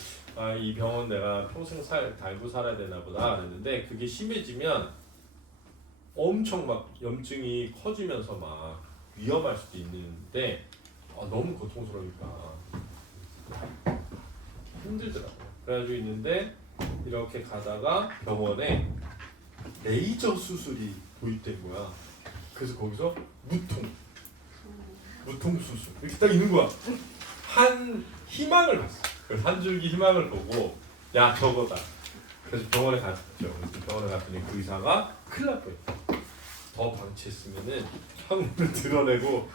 이 병원 내가 평생 달고 살아야 되나 보다 그랬는데 그게 심해지면 엄청 막 염증이 커지면서 막 위험할 수도 있는데 너무 고통스러우니까 힘들더라고요. 그래가지고 있는데 이렇게 가다가 병원에 레이저 수술이 도입된 거야. 그래서 거기서 무통 수술 이렇게 딱 있는 거야. 한 희망을 봤어. 그래서 한 줄기 희망을 보고 야 저거다. 그래서 병원에 갔죠. 그래서 병원에 갔더니 그 의사가 큰일 날 뻔했다. 더 방치했으면은 항문을 드러내고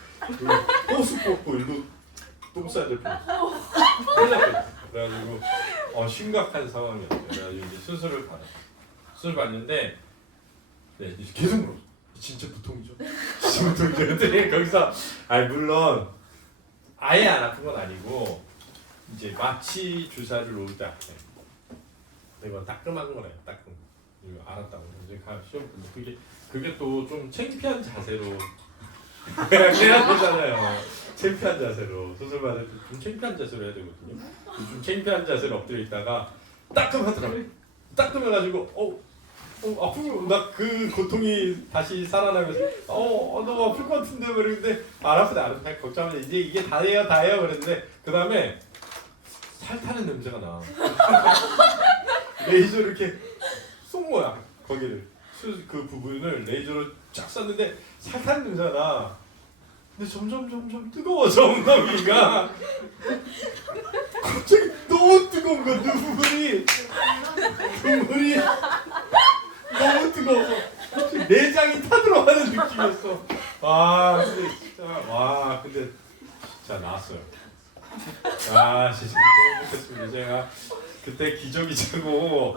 꼬수 뽑고 일로 똥 싸야 될 뻔했어. 큰일 날 뻔했어. 그래가지고 심각한 상황이었어요. 그래가지고 이제 수술을 받았어. 수술 받는데 네, 이제 계속 물어. 진짜 부통이죠. 진짜 부통이죠. 근데 거기서 물론 아예 안 아픈 건 아니고 이제 마취 주사를 놓을 때 아파요. 이거 따끔한 거래요. 따끔. 이거 알았다고. 이제 시험 그게 또 좀 창피한 자세로 해야 되잖아요. 창피한 자세로 수술 받을 때 좀 창피한 자세로 해야 되거든요. 좀 창피한 자세로 엎드려 있다가 따끔하더라고요. 따끔해가지고 아프고 나 그 고통이 다시 살아나면서 너무 아플 것 같은데 그랬는데 안 아프다 안 아프다 걱정하면 이제 이게 다예요 그랬는데 그 다음에 살 타는 냄새가 나. 레이저를 이렇게 쏜 거야 거기를 그 부분을 레이저로 쫙 쐈는데 살 타는 냄새가 나. 근데 점점 뜨거워져 엉덩이가. 갑자기 너무 뜨거운 거야 눈물이 너무 뜨거워서 내장이 타들어가는 느낌이었어. 근데 진짜 나았어요. 진짜 못했습니다. 제가 그때 기저귀 찼거든요.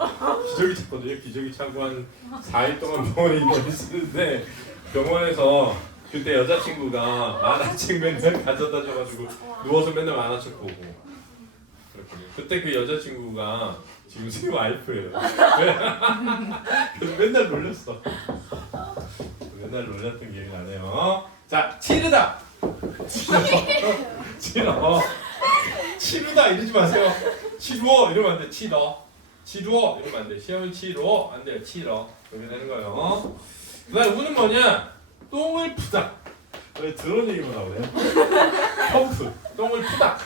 기저귀 차고 한 4일 동안 병원에 입원했었는데 병원에서 그때 여자친구가 만화책 맨날 가져다 줘가지고 누워서 맨날 만화책 보고 그랬거든요. 그때 그 여자친구가 지금 새 와이프예요. 그래서 맨날 놀렸어. 맨날 놀렸던 기억이 나네요. 자, 치르다. 치르다 이러지 마세요. 치루어 이러면 안 돼. 치러 이러면 안 돼. 시험은 치러 안 돼요. 치러 이렇게 되는 거예요. 그다음 우는 뭐냐? 똥을 푸다. 왜 들어온 얘기만 나오네요. 펌프. 똥을 푸다.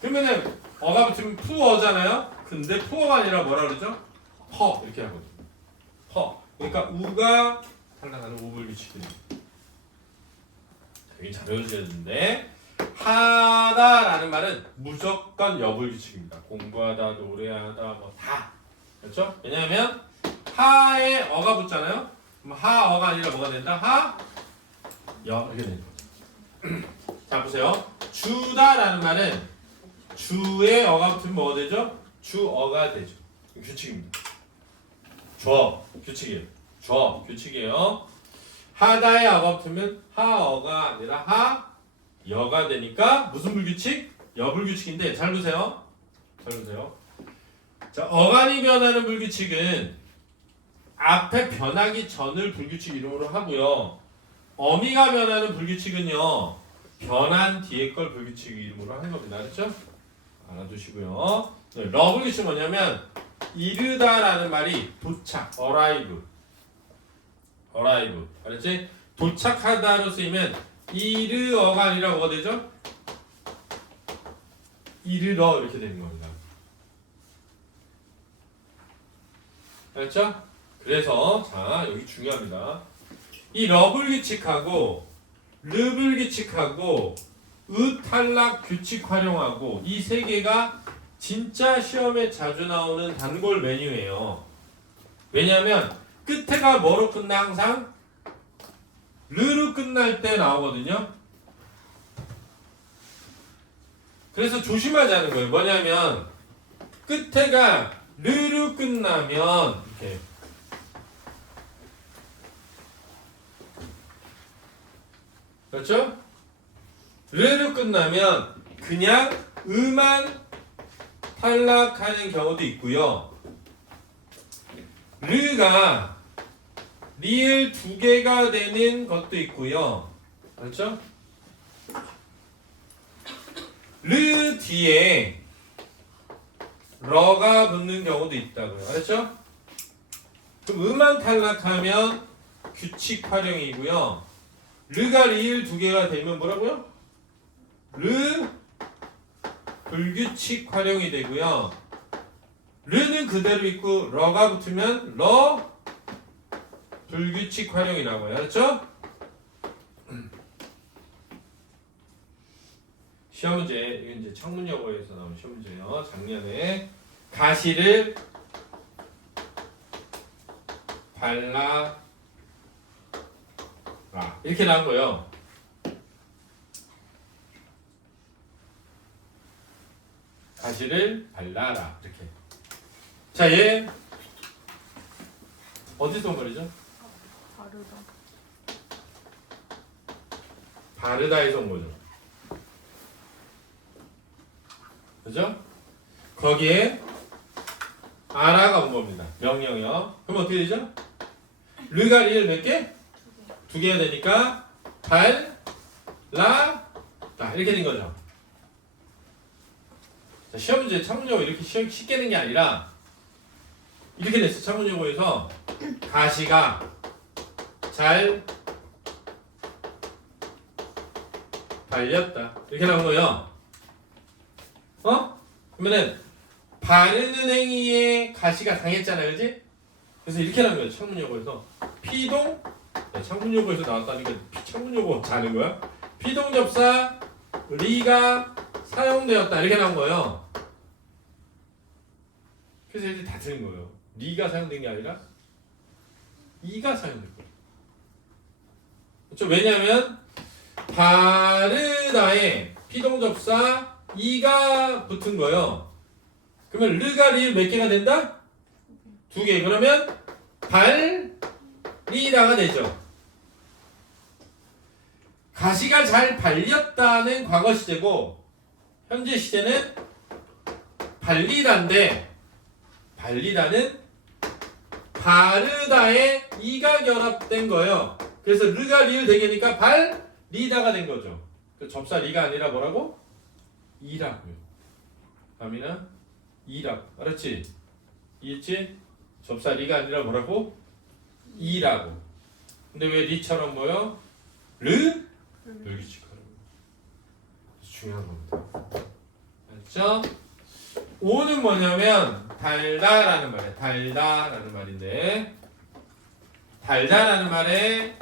그러면은 어가 붙으면 푸어잖아요. 근데 푸어가 아니라 뭐라 그러죠? 퍼 이렇게 하거든요. 퍼. 그러니까 우가 탈락하는 우불규칙입니다. 여기 잘 외워주셔야 되는데 하다라는 말은 무조건 여불규칙입니다. 공부하다, 노래하다, 뭐 다. 그렇죠? 왜냐하면 하에 어가 붙잖아요. 그럼 하어가 아니라 뭐가 된다? 하, 여 이렇게 되는 거죠. 자 보세요. 주다라는 말은 주에 어가 붙으면 뭐가 되죠? 주어가 되죠. 규칙입니다. 규칙이에요. 규칙이에요. 하다에 어가 붙으면 하어가 아니라 하여가 되니까 무슨 불규칙? 여불규칙인데 잘 보세요. 자, 어간이 변하는 불규칙은 앞에 변하기 전을 불규칙 이름으로 하고요. 어미가 변하는 불규칙은요. 변한 뒤에 걸 불규칙 이름으로 하는 겁니다. 알았죠? 알아두시고요. 러블규칙은 뭐냐면 이르다라는 말이 도착, arrive. 알았지? 도착하다로 쓰이면 이르어가 아니라 뭐가 되죠? 이르러 이렇게 되는 겁니다. 알았죠? 그래서 자 여기 중요합니다. 이 러블규칙하고 르블규칙하고 탈락 규칙 활용하고 이 세 개가 진짜 시험에 자주 나오는 단골 메뉴예요. 왜냐하면 끝에가 뭐로 끝나 항상? 르로 끝날 때 나오거든요. 그래서 조심하자는 거예요. 뭐냐면 끝에가 르로 끝나면 이렇게 그렇죠? 르로 끝나면 그냥 음만 탈락하는 경우도 있고요. 르가 리을 두 개가 되는 것도 있고요. 그렇죠? 르 뒤에 러가 붙는 경우도 있다고요. 알았죠? 그럼 음만 탈락하면 규칙 활용이고요. 르가 리을 두 개가 되면 뭐라고요? 불규칙 활용이 되고요. 르는 그대로 있고 러가 붙으면 러 불규칙 활용이라고요. 알았죠? 시험 문제, 이건 이제 청문여고에서 나온 시험 문제예요. 작년에 가시를 발라라 이렇게 나온 거예요. 가시를 발라라 이렇게. 자, 얘 어디서 온 거죠? 다르다. 바르다에서 온 거죠. 그죠? 거기에 아라가 온 겁니다. 명령이요. 그럼 어떻게 되죠? 르가 리를 몇 개? 두 개가 되니까 발, 라, 라 이렇게 된 거죠. 자, 시험 문제 창문여고 이렇게 쉽게 낸 게 아니라 이렇게 됐어. 창문여고에서 가시가 잘 발렸다 이렇게 나온 거예요. 그러면은 바르는 행위에 가시가 당했잖아, 그지? 그래서 이렇게 나온 거예요. 창문여고에서 피동, 창문여고에서 나왔다니까 창문여고 자는 거야? 피동 접사 리가 사용되었다 이렇게 나온 거예요. 그래서 애들이 다 틀린 거예요. 리가 사용된 게 아니라 이가 사용된 거예요. 그렇죠? 왜냐하면 바르다에 피동 접사 이가 붙은 거예요. 그러면 르가 리 몇 개가 된다? 두 개. 그러면 발 리다가 되죠. 가시가 잘 발렸다는 과거 시제고 현재 시제는 발리다인데 발리다는 바르다에 이가 결합된 거예요. 그래서 르가 리을 되게니까 발 리다가 된 거죠. 접사 리가 아니라 뭐라고? 이라고요. 아미나? 이라고. 알았지? 이해했지? 접사 리가 아니라 뭐라고? 이라고. 근데 왜 리처럼 뭐요? 르? 불규칙하라고. 중요한 겁니다. 알았죠? 오는 뭐냐면 달다라는 말이에요. 달다라는 말인데 달다라는 말에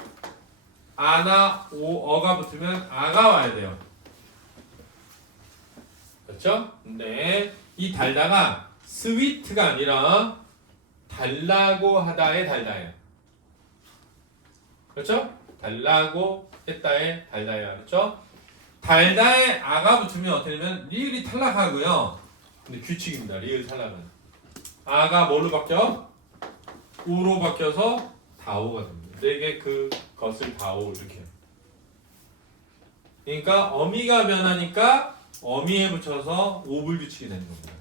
아나 어가 붙으면 아가 와야 돼요. 그렇죠? 근데 이 달다가 스위트가 아니라 달라고 하다의 달다예요. 그렇죠? 달라고 했다의 달다예요. 그렇죠? 달다에 아가 붙으면 어떻게 되면 리을이 탈락하고요. 근데 규칙입니다. 리을 탈락은 아가 뭐로 바뀌어? 우로 바뀌어서 다오가 됩니다. 네개 그것을 다오 이렇게. 그러니까 어미가 변하니까 어미에 붙여서 오불규칙이 되는 겁니다.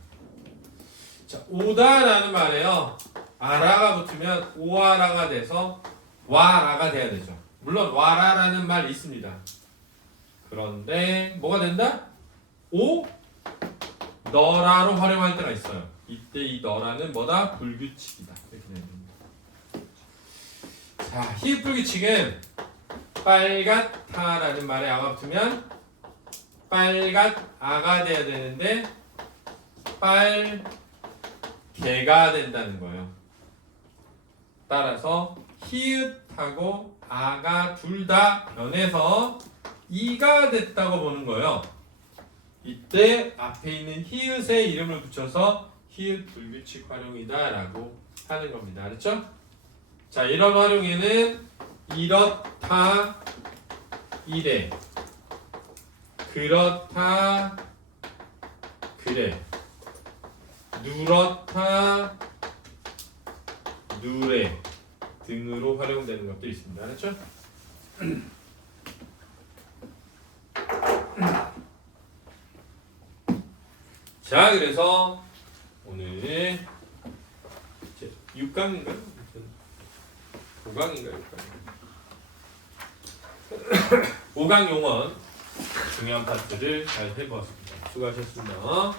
자, 오다라는 말에요. 아라가 붙으면 오아라가 돼서 와라가 돼야 되죠. 물론 와라라는 말 있습니다. 그런데 뭐가 된다? 오 너라로 활용할 때가 있어요. 이때 이 너라는 뭐다? 불규칙이다. 이렇게 됩니다. 자, 히읗 불규칙은 빨갛다라는 말에 아가 붙으면 빨갛아가 돼야 되는데 빨개가 된다는 거예요. 따라서 히읗하고 아가 둘 다 변해서 이가 됐다고 보는 거예요. 이때 앞에 있는 히읗의 이름을 붙여서 히읗 불규칙 활용이다 라고 하는 겁니다. 알았죠? 자, 이런 활용에는 이렇다 이래 그렇다 그래 누렇다 누래 등으로 활용되는 것도 있습니다. 알았죠? 자, 그래서 오늘 6강인가요? 5강인가요? 5강 용언 중요한 파트를 잘 해보았습니다. 수고하셨습니다.